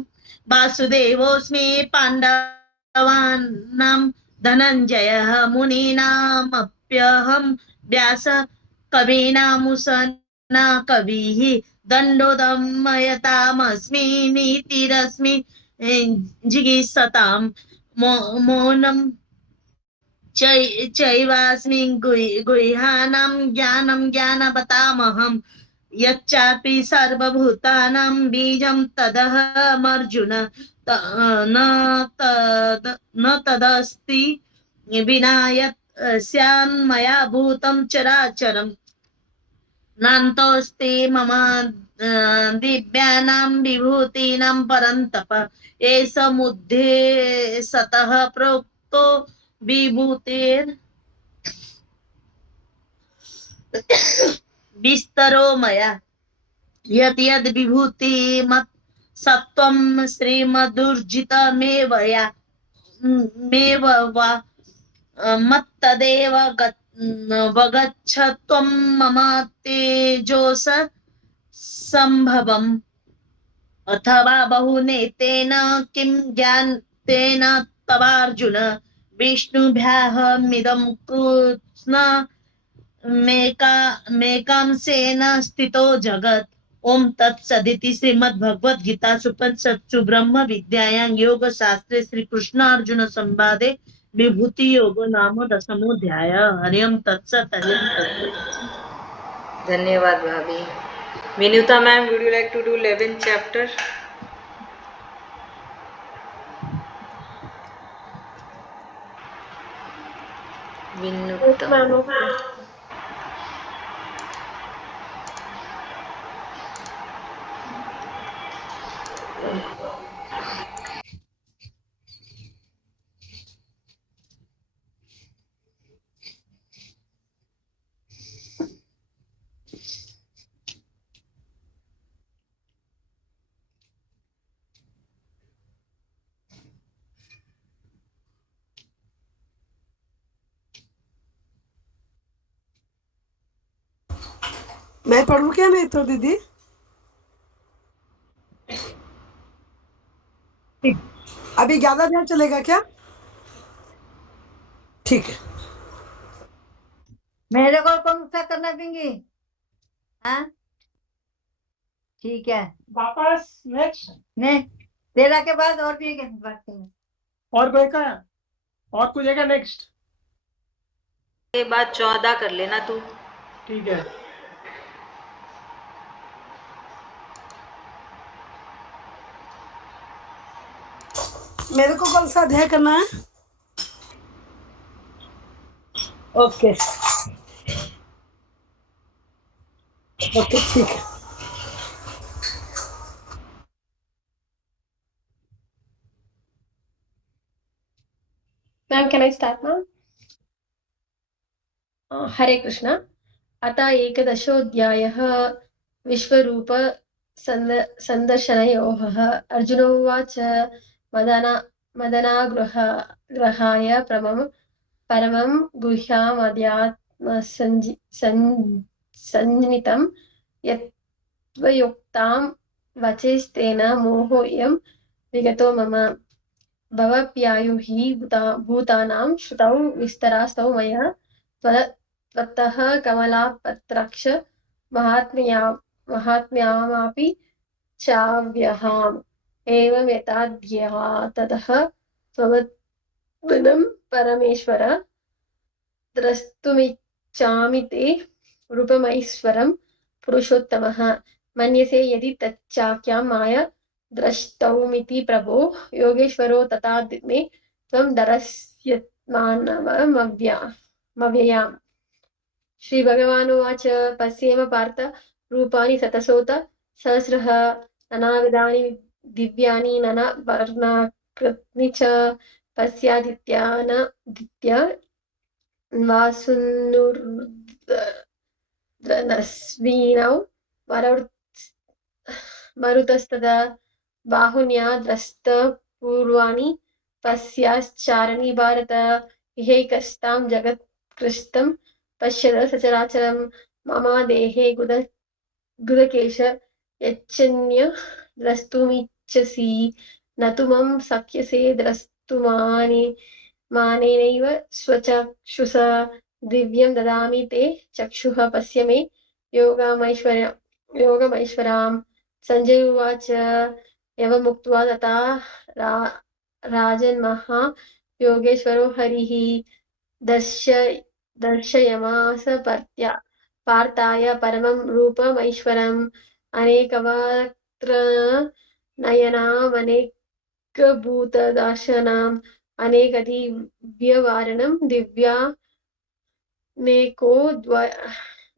वासुदेवोऽस्मि पाण्डवानां धनञ्जयः मुनीनामप्यहं व्यास कवीनामुसना कविः दण्डोदमयतामस्मि नीतिरस्मि जिगीषतां मौनं चैवास्मि गुह्यानां ज्ञानं ज्ञानवतामहम् यच्चापि सर्वभूतानां बीजं तदहमर्जुन न तदस्ति विना यत् स्यान्मया भूतं चराचरम् नान्तोऽस्ति मम दिव्यानां विभूतीनां परन्तप एष मुद्धे सतः प्रोक्तो विभूतेर् विस्तरो मया यद् यद् विभूति मत् सत्त्वं श्रीमदुर्जितमेव या मेव वा मत्तदेव वगच्छ त्वं मम तेजोस संभवम् अथवा बहुनेतेन किं ज्ञातेन तवार्जुन विष्णुभ्याहमिदं कृत्स्न मेकांसेन स्थितो जगत् ओम तत्सदिति श्रीमद्भगवद्गीतासु उपनिषत्सु ब्रह्म विद्यायां योग शास्त्रे श्री कृष्ण अर्जुन संवादे विभूति योगो नाम दशमोऽध्याय हरि ओम तत्सत् हरि ओम तत्सत्। धन्यवाद भाभी। Vinuta ma'am, would you like to do 11th chapter? Vinuta. मैं पढ़ूं क्या? नहीं तो दीदी अभी 11 दिन चलेगा क्या? ठीक है। मेरे को कौन सा करना देंगे? हाँ ठीक है, वापस नेक्स्ट नहीं 13 के बाद और भी एक बात करें। और कोई का और कुछ है क्या नेक्स्ट? के बाद 14 कर लेना तू। ठीक है। मेरे को कौन सा अध्याय करना है? ओके ओके ठीक है। Ma'am, can I start now? हरे कृष्ण। अथ एकदशोऽध्यायः विश्वरूप सन्दर्शनयोगः। अर्जुन उवाच मदनाग्रहाय परमं गुह्यमध्यात्मसञ्ज्ञितं यत्त्वयोक्तां वचस्तेन मोहोऽयं विगतो मम। भवप्यायुः भूतानां श्रुतौ विस्तरास्तौ मया त्वत्तः कमलापत्राक्ष महात्म्यामपि चाव्यहाम्। एवं यथाद्यः ततः त्वमद्भुतं परमेश्वर द्रष्टुमिच्छामि ते रूपमैश्वरं पुरुषोत्तमः। मन्यसे यदि तच्चाख्यां माया द्रष्टौमिति प्रभो योगेश्वरो तथा मे त्वं दर्शयत्मानवमव्ययाम्। श्रीभगवानुवाच पश्येम पार्थ रूपाणि शतशोऽथ सहस्रः नानाविधानि दिव्यानि नानावर्णाकृतीनि च पश्यादित्यानादित्य वासुनुर्नस्वीनौ मरुतस्तदा बाहुन्या द्रष्टपूर्वाणि पश्याश्चारणी भारत। इहैकस्तां जगत्कृष्टं पश्यत सचराचरं मम देहे गुदकेश यच्चन्य द्रष्टुमिच्छसि न तु मम शक्यसे द्रष्टुमानेनैव स्वचक्षुषा दिव्यं ददामि ते चक्षुः पश्य मे योगमैश्वराम्। सञ्जय उवाच एवमुक्त्वा तथा राजन्महा योगेश्वरो हरिः दर्शयमास पार्थाय परमं रूपमैश्वरम्। अनेकवक्त्रनयनामनेकभूतदर्शनम् अनेकदिव्यवारणं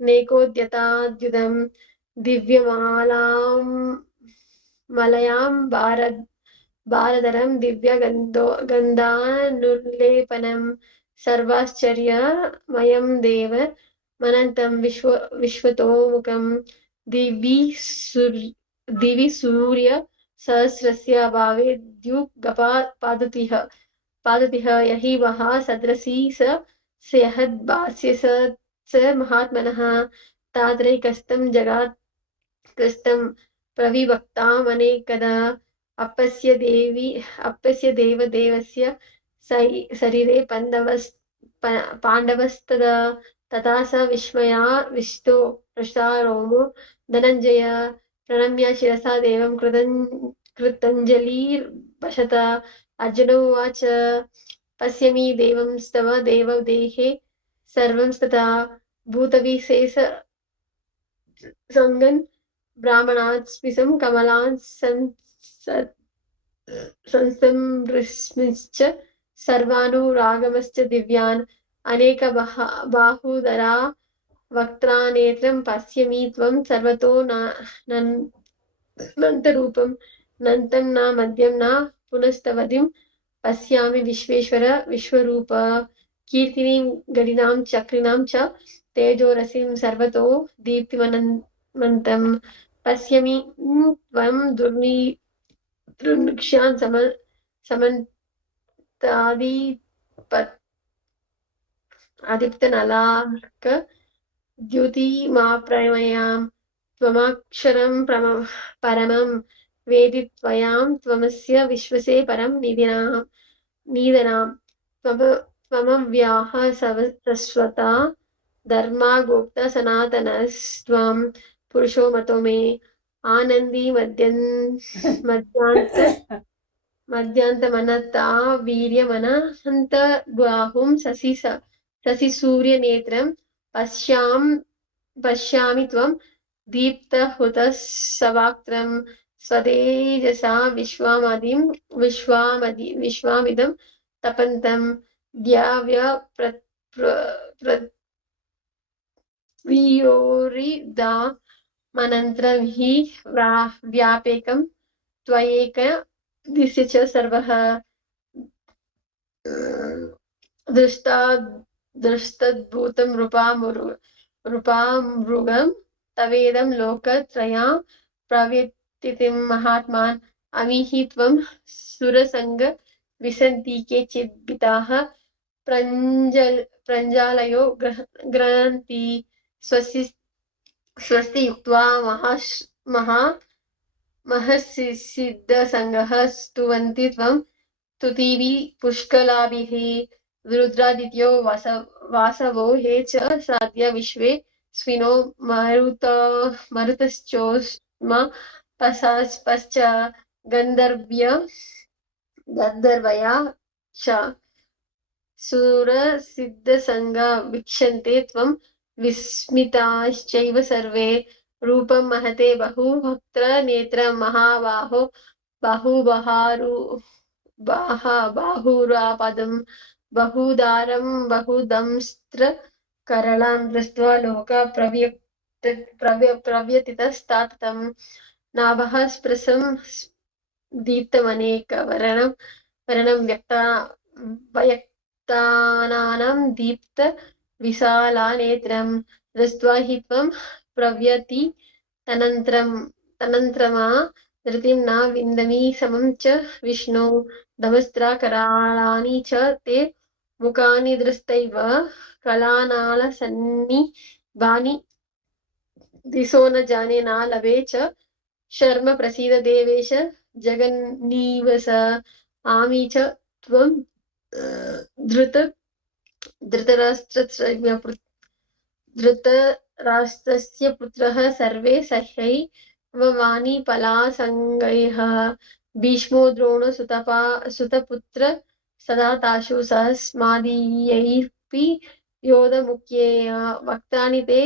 नेकोद्यताद्युतं दिव्यमालां भारधरं दिव्यगन्धानुलेपनं सर्वाश्चर्यमयं देव मनन्तं विश्वतोमुखं दिवि सूर्य सहस्रस्य अभावे द्युगपादुतिः यहि वः सदृशी स स्यहद्भास्य स महात्मनः तात्रैकस्तं जगात् कृष्टं प्रविवक्तामनेकदा अपस्य देवदेवस्य शरीरे पाण्डवस्तदा तथा स विस्मयाविष्टो हृष्टारोमो धनञ्जय प्रणम्य शिरसा देवं कृतञ्जलिर्भषत। अर्जुन उवाच पश्यमि देवं स्तव देवदेहे सर्वं तथा भूतविशेष सङ्गन् ब्राह्मणास्मिसं कमलान् संस्तंभृश्च सर्वानुरागमश्च दिव्यान् अनेकबाहुधरा वक्त्रानेत्रं पश्यमि त्वं सर्वतो नन्तरूपं नन्तं न मध्यं न पुनस्तवदिं पश्यामि विश्वेश्वर विश्वरूप। कीर्तिनीं गणिनां चक्रिणां च तेजोरसिं सर्वतो दीप्तिमनन्तं पश्यमि त्वं दुर्निक्षान् समन्तादिप्तनलार्क द्युतिमाप्रमयां त्वमक्षरं परमं वेदित्वयां त्वमस्य विश्वसे परं निधनां त्वमव्याः शाश्वता धर्मा गोप्ता सनातनस्त्वं पुरुषो मतो मे आनन्दी मध्यान्तमनता वीर्यमनहन्त बाहुं शशिसूर्यनेत्रं पश्यामि त्वं दीप्तहुतः स्वतेजसा विश्वामिदं तपन्तं द्याव्यपृथिव्योरिदामनन्त्रं हि व्यापेकं त्वयैक दिश्य च सर्वः दृष्टद्भूतं रूपामृगं तवेदं लोकत्रयां प्रव्यतितिं महात्मान् अमीहि त्वं सुरसङ्ग विसन्ति केचिद्भिताः प्रञ्जालयो गृह्णन्ति स्वस्ति युक्त्वा महर्षिसिद्धसङ्गः स्तुवन्ति त्वं स्तुतिभिः पुष्कलाभिः रुद्रादित्यो वासवो हे च साध्य विश्वे स्विनो मरुतश्चोष्मा पश्च गन्धर्वया च सुरसिद्धसङ्गा वीक्षन्ते त्वं विस्मिताश्चैव सर्वे रूपं महते बहुभक्त्र महाबाहो बाहुरापदं बहुदारं बहुदंस्त्र करलां दृष्ट्वा लोका प्रव्यतितस्ताततं नाभः स्पृशं दीप्तमनेकवर्णं वयक्तानां दीप्त विशालानेत्रं दृष्ट्वा हि त्वं प्रव्यति तनन्त्रमा धृतिं न विन्दमि समं च विष्णो दमस्त्रा कराळानि च ते मुखानि दृष्टैव कलानालसन्निभानि दिशो न जाने न लभे च शर्म प्रसीद देवेश जगन्निवस आमि च त्वं धृतराष्ट्रस्य पुत्रः सर्वे सह्यैव पलासङ्गैः भीष्मो द्रोणो सुतपुत्र सदा तासु सहस्मादीयैरपि योधमुख्येय वक्त्राणि ते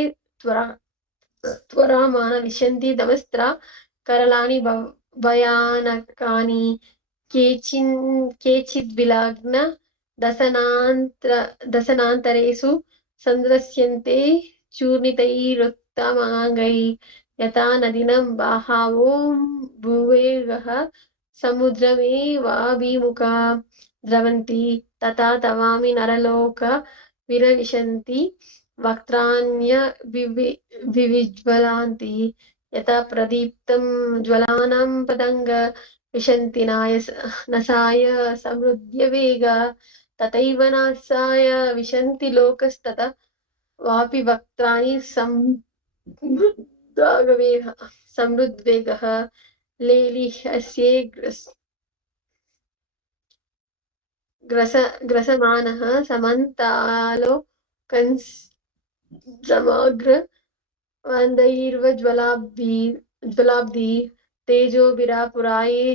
त्वरामान विशन्ति दमस्त्रा करलानि भयानकानि केचिद्विलग्न दशनान्तरेषु सन्दृश्यन्ते चूर्णितैरुत्तमाङ्गैः यथा नदीनं बाहवो भुवेगः समुद्रमेवाभिमुखा द्रवन्ति तथा तवामि नरलोक विरविशन्ति वक्त्राण्य विविज्वलान्ति यथा प्रदीप्तं ज्वलानां पतङ्ग विशन्ति नसाय समृद्ध वेग तथैव नासाय विशन्ति लोकस्तथा वापि वक्त्राणि समृद्वेगः लेलिह्यस्ये ग्रसमानः समन्तालोकन्समग्र वन्दैर्वज्वलाब्धि तेजोभिरापुराये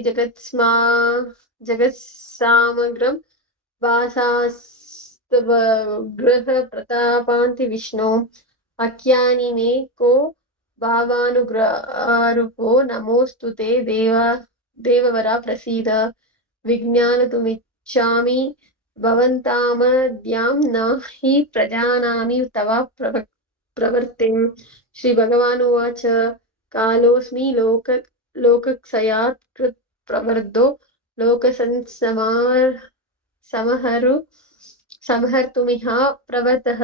जगत्सामग्रं वासास्तवग्रह प्रतापान्ति विष्णो अख्यानि मे को भावानुग्रहारूपो नमोऽस्तु ते देववरा प्रसीद विज्ञानतुमिच्छामि भवन्तामद्यां न हि प्रजानामि तव प्रवर्तिं श्रीभगवानुवाच कालोऽस्मि लोकक्षयात् कृत् प्रवर्धो संहर्तुमिह प्रवृत्तः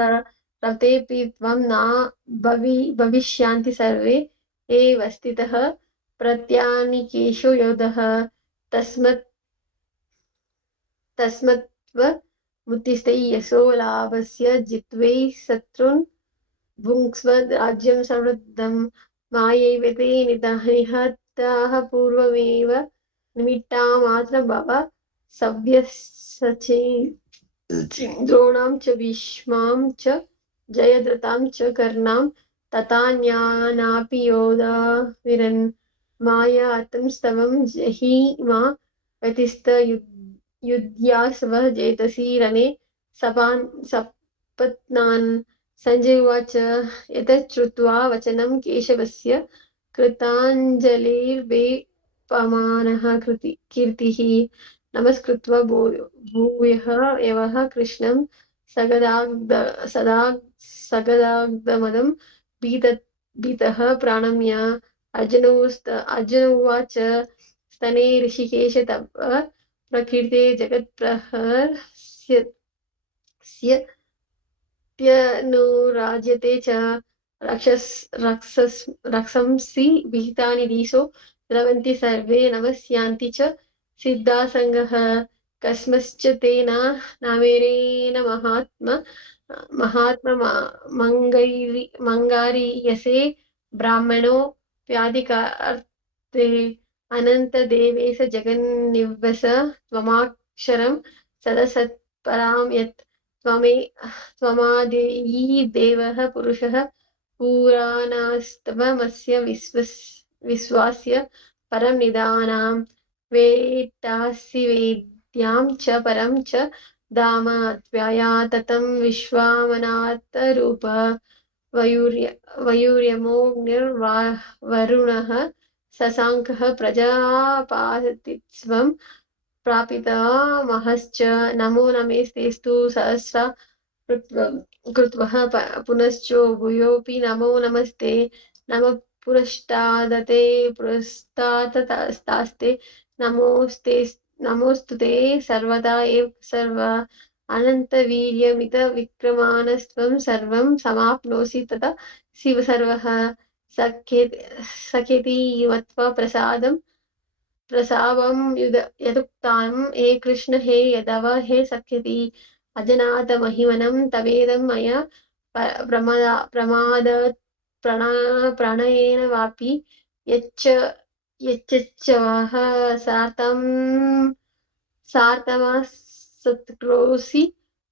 रतेऽपि त्वं न भविष्यन्ति सर्वे एव स्थितः प्रत्यानिकेषु योधः तस्मत्त्वमुत्तिष्ठ यशो लाभस्य जित्वै शत्रून् भुङ्क्ष्व राज्यं समृद्धं मायैवते निहताः पूर्वमेव निमित्तामात्र भव सव्यसचे द्रोणां च भीष्मां च जयद्रथां च कर्णां तथा ज्ञानापि योधा विरन् मायातं स्तवं जहिमा व्यतिस्त युध्यास्व जेतसि रणे सपत्नान् संजय उवाच एतच्छ्रुत्वा वचनं केशवस्य कृताञ्जलिर्वेपमानः कीर्तिः नमस्कृत्वा भूयः यवः कृष्णं सगदाग्धमदं भीतः प्रणम्य अर्जुन उवाच स्तने ऋषिकेश तव प्रकीर्ते जगत्प्रहर्षस्य प्रत्यनुराज्यते च रक्षंसि विहितानि दिशो द्रवन्ति सर्वे नमस्यान्ति च सिद्धासङ्गः कस्मश्च तेन नामेरेण महात्मा मंगारीयसे ब्राह्मणो व्याधिकार्ते अनन्तदेवेश जगन्निवस त्वमाक्षरं सदसत्परां यत् त्वमादेयी देवः पुरुषः पुराणास्तवमस्य विश्वास्य परं निदानां वेत्तासि वेद्यां च परं च धाम त्वया ततं विश्वामनाथरूप वयूर्यमोऽग्निर्वरुणः शशाङ्कः प्रजापातित्वं प्रापितामहश्च नमो नमेस्तेस्तु सहस्रा कृत्वः पुनश्चो भूयोऽपि नमो नमस्ते नमः पुरस्तादते पुरस्तास्ते नमोस्तुते सर्वदा एव सर्व अनन्तवीर्यमित विक्रमानस्त्वं सर्वं समाप्नोसि तथा शिव सर्वः सखेति मत्वा प्रसावं यदुक्तां हे कृष्ण हे यदव हे सख्यति अजनाथ महिमनं तवेदं मया प्रणयेन वापि यच्च वः सार्तमसत्क्रोसि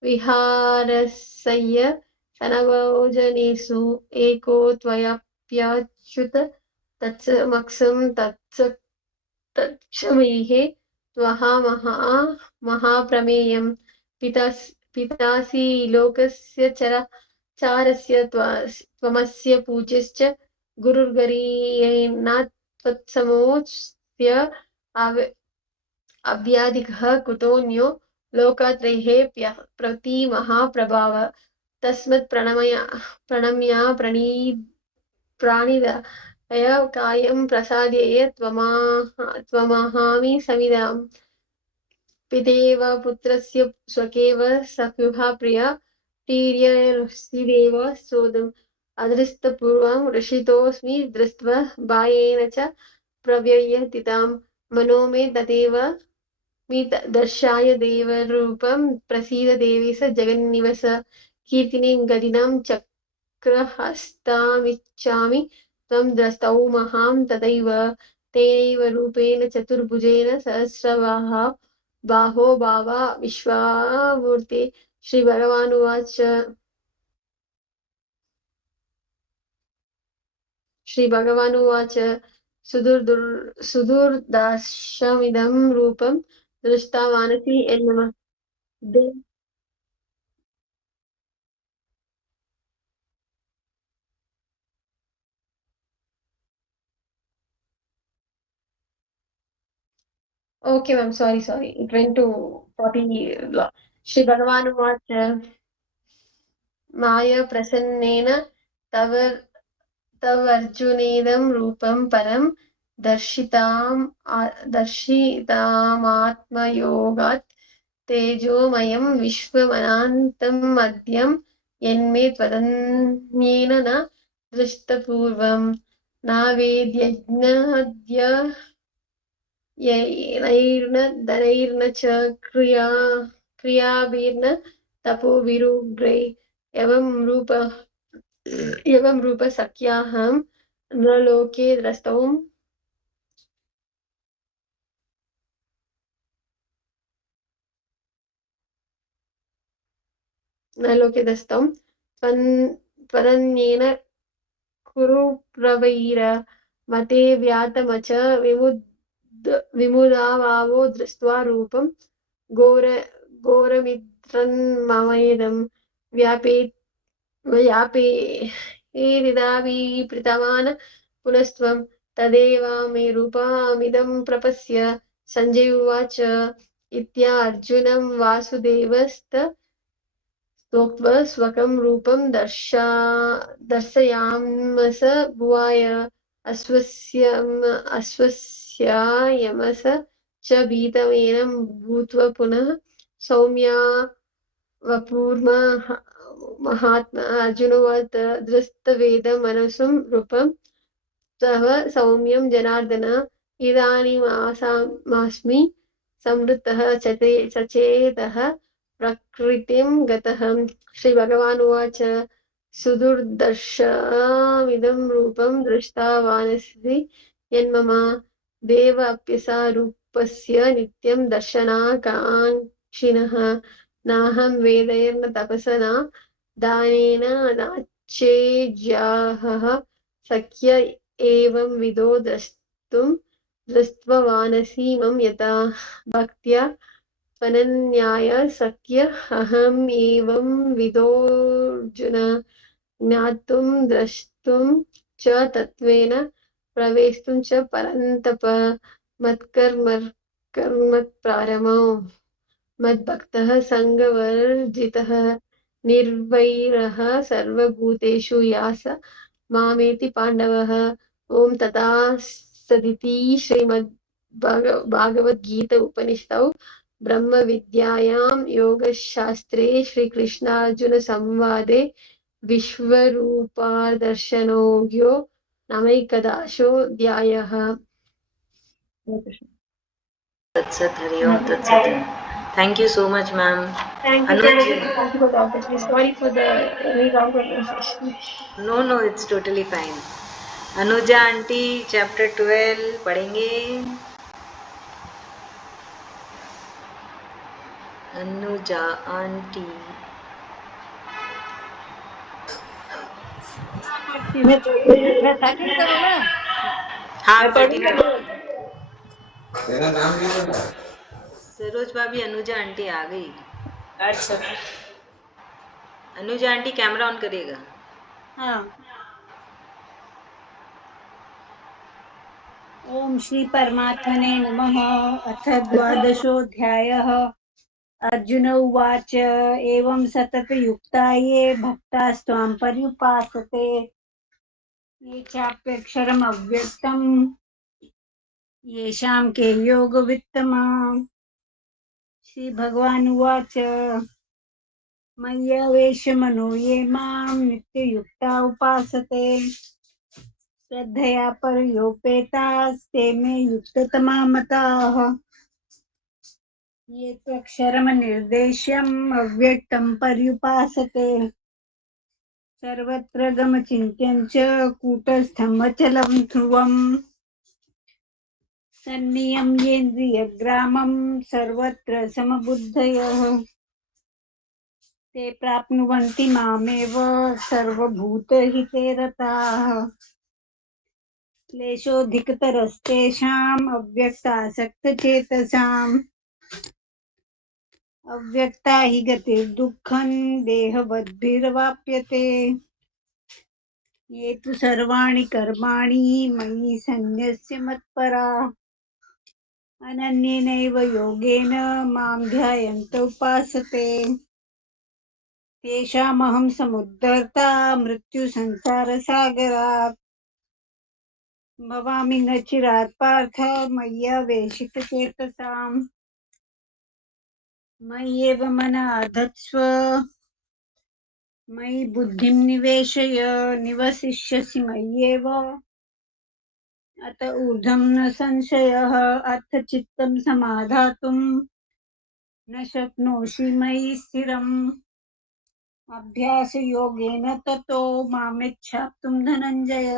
विहारसय्य सनवोजनेषु एको त्वयाप्यच्युत तत्समक्षं तत्क्षमैः त्वहा महाप्रमेयं पितासि लोकस्य चारस्य त्वमस्य पूज्यश्च गुरुर्गरीयेण त्वत्समोऽस्य अव्याधिकः कुतोऽन्यो लोकत्रयेः प्रति महाप्रभाव तस्मत् प्रणम्य प्राणिदय कायं प्रसादय त्वमहामि समिदाम् पितेव पुत्रस्य स्वकेव सख्युः प्रिया तीर्यसिदेव सोदम् अदृष्टपूर्वं ऋषितोऽस्मि दृष्ट्वा बायेन च प्रव्ययतितां मनो मे तदेव मी दर्शाय देवरूपं प्रसीद देवेश जगन्निवस कीर्तिनीं गदिनां चक्रहस्तामिच्छामि त्वं द्रष्टौ महां तदैव तेनैव रूपेण चतुर्भुजेन सहस्रबाहो भावा विश्वामूर्ते श्रीभगवानुवाच सुदुर्दर्शमिदं रूपं दृष्टा Mansi Ennum Okay, ma'am. Sorry. It went to 40 block. Shri Bhagavan Uvacha Maya Prasanena Tavarjunedam Rupam Param Darshitam Yogat Tejomayam Vishwamanantam Madhyam Yenme Tvadanyena Na Drishtapurvam Na Vedyajnadya यैर्न धनैर्न च क्रियाभिर्न तपोभिरुग्रै एवं रूप सख्याहं न लोके द्रष्टुं त्वदन्येन कुरु प्रवैर मते व्यातमच विमुदावावो दृष्ट्वा रूपं घोरमित्रन्ममेदं व्यापेदिदाभिप्रीतवान् पुनस्त्वं तदेव मे रूपमिदं प्रपश्य सञ्जय उवाच इत्यार्जुनं वासुदेवस्तोक्त्वा स्वकं रूपं दर्शयामस भुवाय अश्वस्यायमस च भीतमेनं भूत्वा पुनः सौम्या महात्मा अर्जुनोवाच दृष्टवेदमनसं रूपं तव सौम्यं जनार्दन इदानीमासामस्मि संवृत्तः सचेतः प्रकृतिं गतः। श्रीभगवान् उवाच सुदुर्दर्शमिदं रूपं दृष्टवानसि यन्मम देव अप्यसा रूपस्य नित्यं दर्शनाकाङ्क्षिणः नाहं वेदैर्न तपसा न दानेन नाच्चेज्याहः शक्य एवं विदो दृष्ट्वानसि मम यथा भक्त्या त्वनन्याय शक्य अहम् एवं विदोऽर्जुन ज्ञातुं द्रष्टुं च तत्त्वेन प्रवेष्टुं च परन्तप मत्कर्म प्रारमो मद्भक्तः सङ्गवर्जितः निर्वैरः सर्वभूतेषु यास मामेति पाण्डवः। ॐ तथासदिति श्रीमद्भगवद्गीता उपनिषदौ ब्रह्मविद्यायां योगशास्त्रे श्रीकृष्णार्जुनसंवादे विश्वरूपादर्शनयोगो नामैकदाशोऽध्यायः। Tatsat, Hari Om Tatsat. Thank you so much, ma'am. Thank you Anuj. for the opportunity. Sorry for the any wrong pronunciation. No, it's totally fine. Anuja aunty chapter 12 पढ़ेंगे। अनुजा आंटी। मैं starting करूँ ना? हाँ starting करो। सरोज भाभी अनुजा आंटी आ गई। अच्छा Anuja aunty camera on करिएगा। हाँ। ओम श्री परमात्मने नमः। अथ द्वादशोऽध्यायः। अर्जुन उवाच एवं सततयुक्ता ये भक्तास्त्वां पर्युपासते ये चाप्यक्षरमव्यक्तम् येषां के योगवित्तमा। श्रीभगवान् उवाच मय्यावेशमनो ये मां नित्ययुक्ता उपासते श्रद्धया परयोपेतास्ते मे युक्ततमा मताः। ये त्वक्षरमनिर्देश्यम् अव्यक्तं पर्युपासते सर्वत्र गमचिन्त्यं च कूटस्थं अचलं ध्रुवम् सन्नियम्येन्द्रियग्रामं सर्वत्र समबुद्धयः ते प्राप्नुवन्ति मामेव सर्वभूतहिते रताः। क्लेशोऽधिकतरस्तेषाम् अव्यक्तासक्तचेतसाम् अव्यक्ता हि गतिर्दुःखं देहवद्भिर्वाप्यते ये तु सर्वाणि कर्माणि मयि सन्न्यस्य मत्परा अनन्येनैव योगेन मां ध्यायन्त उपासते तेषामहं समुद्धर्ता मृत्युसंसारसागरात् भवामि न चिरात् पार्थ मय्यावेशितचेतसाम् मय्येव मनः धत्स्व मयि बुद्धिं निवेशय निवसिष्यसि मय्येव अत ऊर्ध्वं न संशयः अथ चित्तं समाधातुं न शक्नोषि मयि स्थिरम् अभ्यासयोगेन ततो मामिच्छाप्तुं धनञ्जय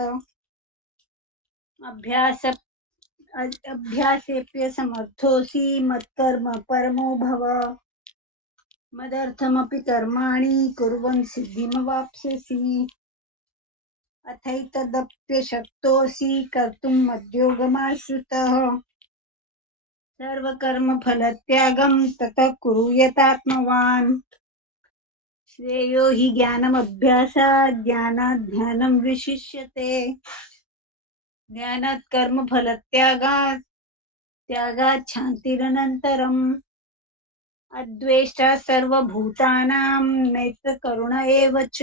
अभ्यासेऽप्यसमर्थोऽसि मत्कर्म परमो भव मदर्थमपि कर्माणि कुर्वन् सिद्धिमवाप्स्यसि अथैतदप्यशक्तोऽसि कर्तुं मद्योगमाश्रितः सर्वकर्मफलत्यागं ततः कुरु यतात्मवान् श्रेयो हि ज्ञानमभ्यासात् ज्ञानात् ध्यानं विशिष्यते ध्यानात् कर्मफलत्यागात् त्यागात् शान्तिरनन्तरम् अद्वेष्टा सर्वभूतानां मैत्रकरुण एव च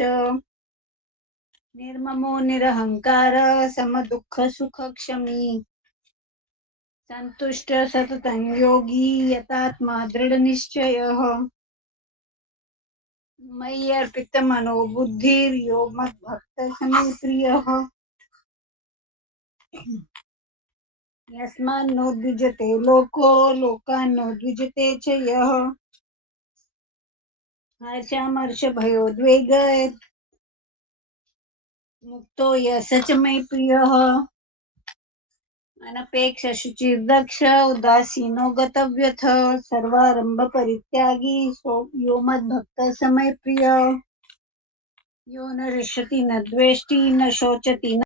निर्ममो निरहङ्कार समदुःखसुखक्षमी सन्तुष्ट सततं योगी यतात्मा दृढनिश्चयः मयि अर्पितमनो बुद्धिर्यो मद्भक्तः मे प्रियः यस्मान्नोद्विजते लोको लोकान्नोद्विजते च यः हर्षामर्षभयोद्वेग मुक्तो यः स च मे प्रियः अनपेक्ष शुचिर्दक्ष उदासीनो गतव्यथ सर्वारंभ परित्यागी यो मद्भक्तः स मे प्रियः यो न हृष्यति न द्वेष्टि न शोचति न